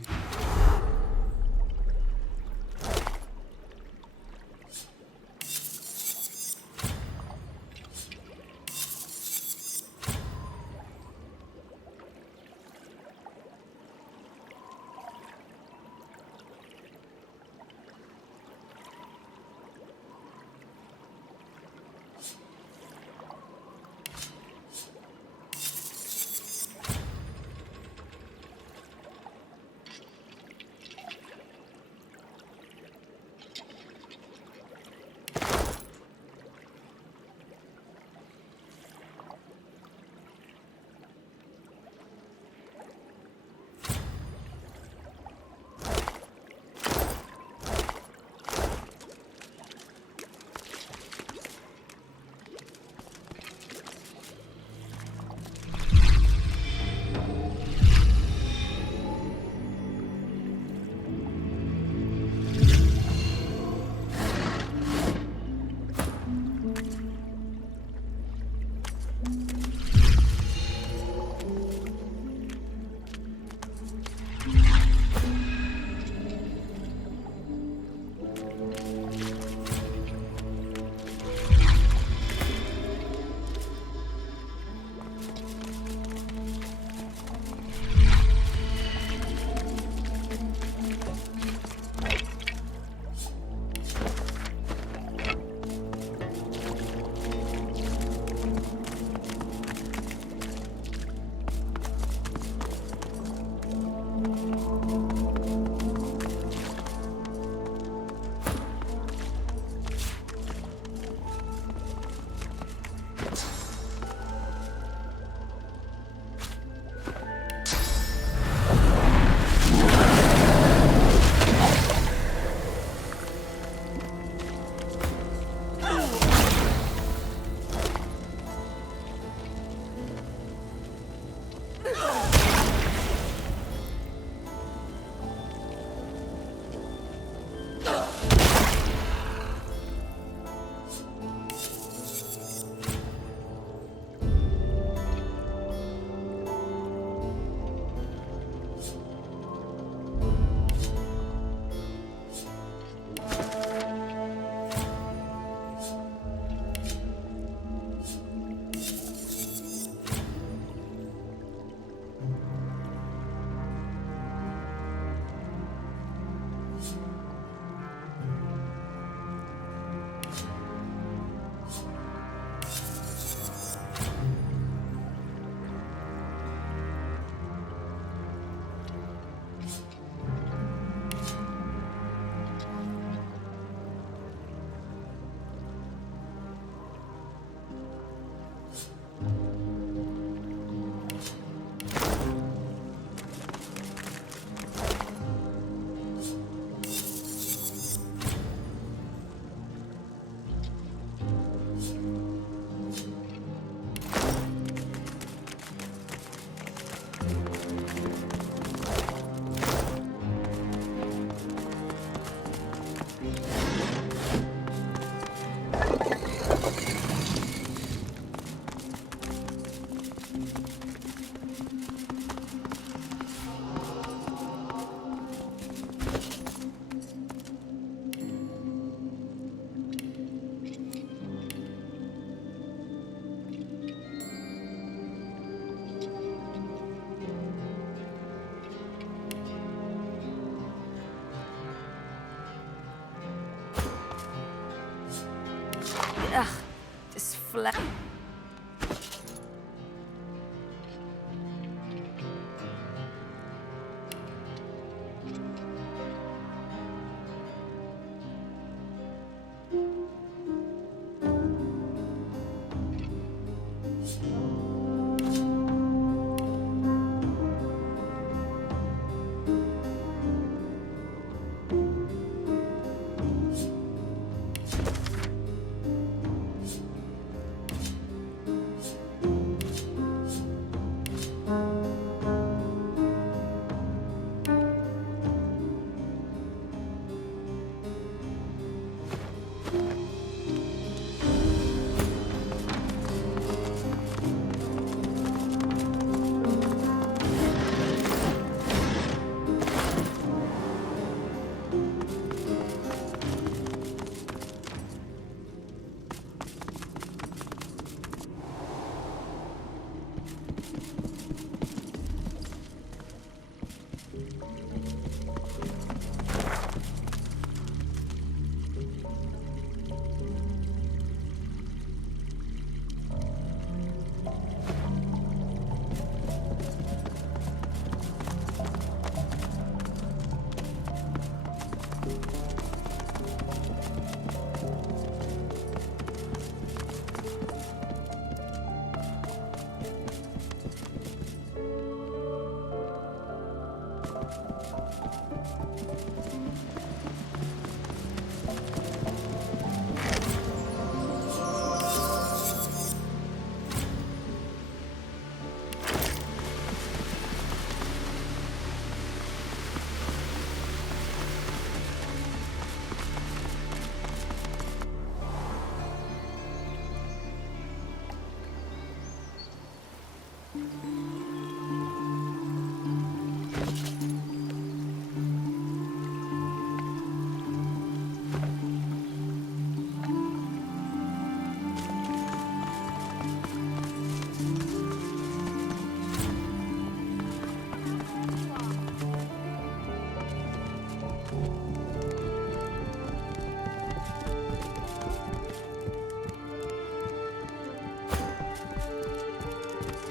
flesh.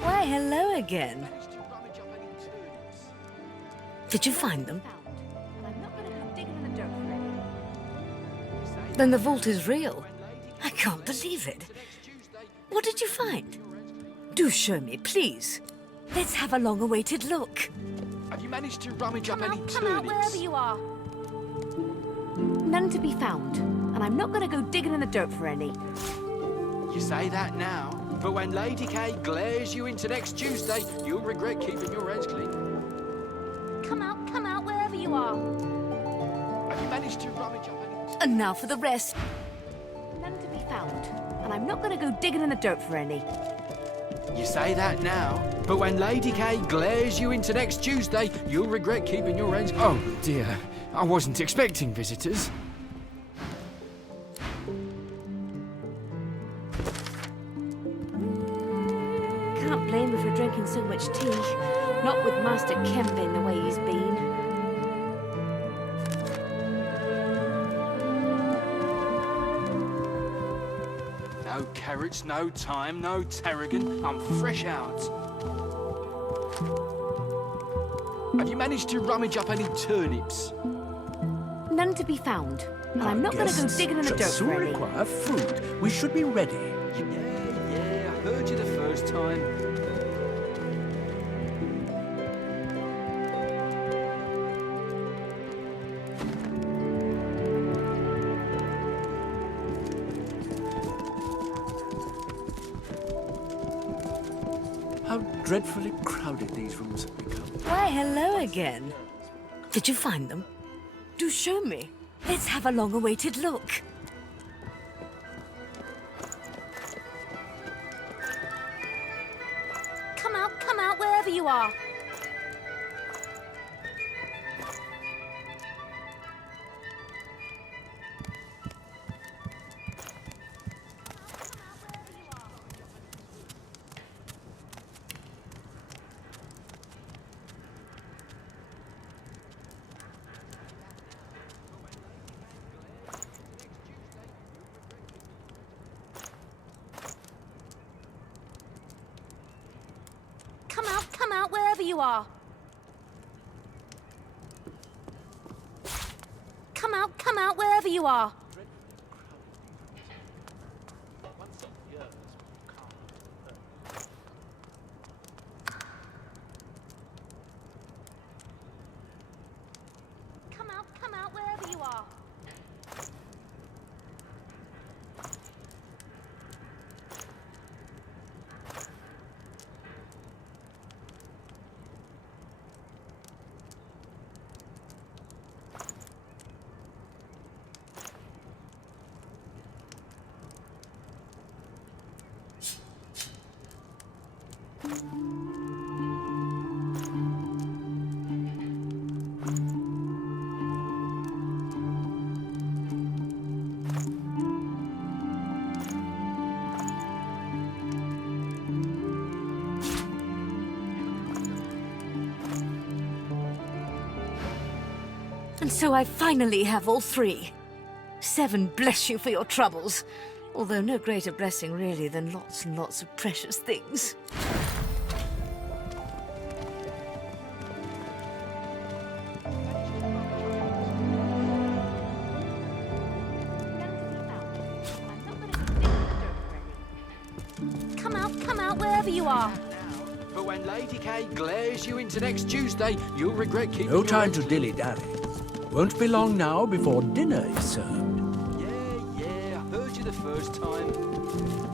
Why, hello again. Did you find them? Then the vault is real. I can't believe it. What did you find? Do show me, please. Let's have a long-awaited look. Have you managed to rummage up any Come out wherever turnips? you are. None to be found, and I'm not going to go digging in the dirt for any. You say that now, but when Lady Kay glares you into next Tuesday, you'll regret keeping your hands clean. Come out wherever you are. Have you managed to rummage up any... And now for the rest. None to be found, and I'm not going to go digging in the dirt for any. You say that now, but when Lady Kay glares you into next Tuesday, you'll regret keeping your hands... Oh, dear. I wasn't expecting visitors. Can't blame her for drinking so much tea. Not with Master Kemm being the way he's been. No carrots, no thyme, no tarragon. I'm fresh out. Have you managed to rummage up any turnips? None to be found, and I'm not going to go digging in the dirt soon for any. require food. We should be ready. Yeah, I heard you the first time. How dreadfully crowded these rooms have become. Why, hello again. Did you find them? Do show me. Let's have a long-awaited look. Come out wherever you are. out wherever you are. Come out wherever you are. Come out wherever you are. And so I finally have all three. 7 bless you for your troubles. Although no greater blessing really than lots and lots of precious things. Come out wherever you are. But when Lady K glares you into next Tuesday, you'll regret keeping No your time to range. dilly-dally. Won't be long now before dinner is served. Yeah, I heard you the first time.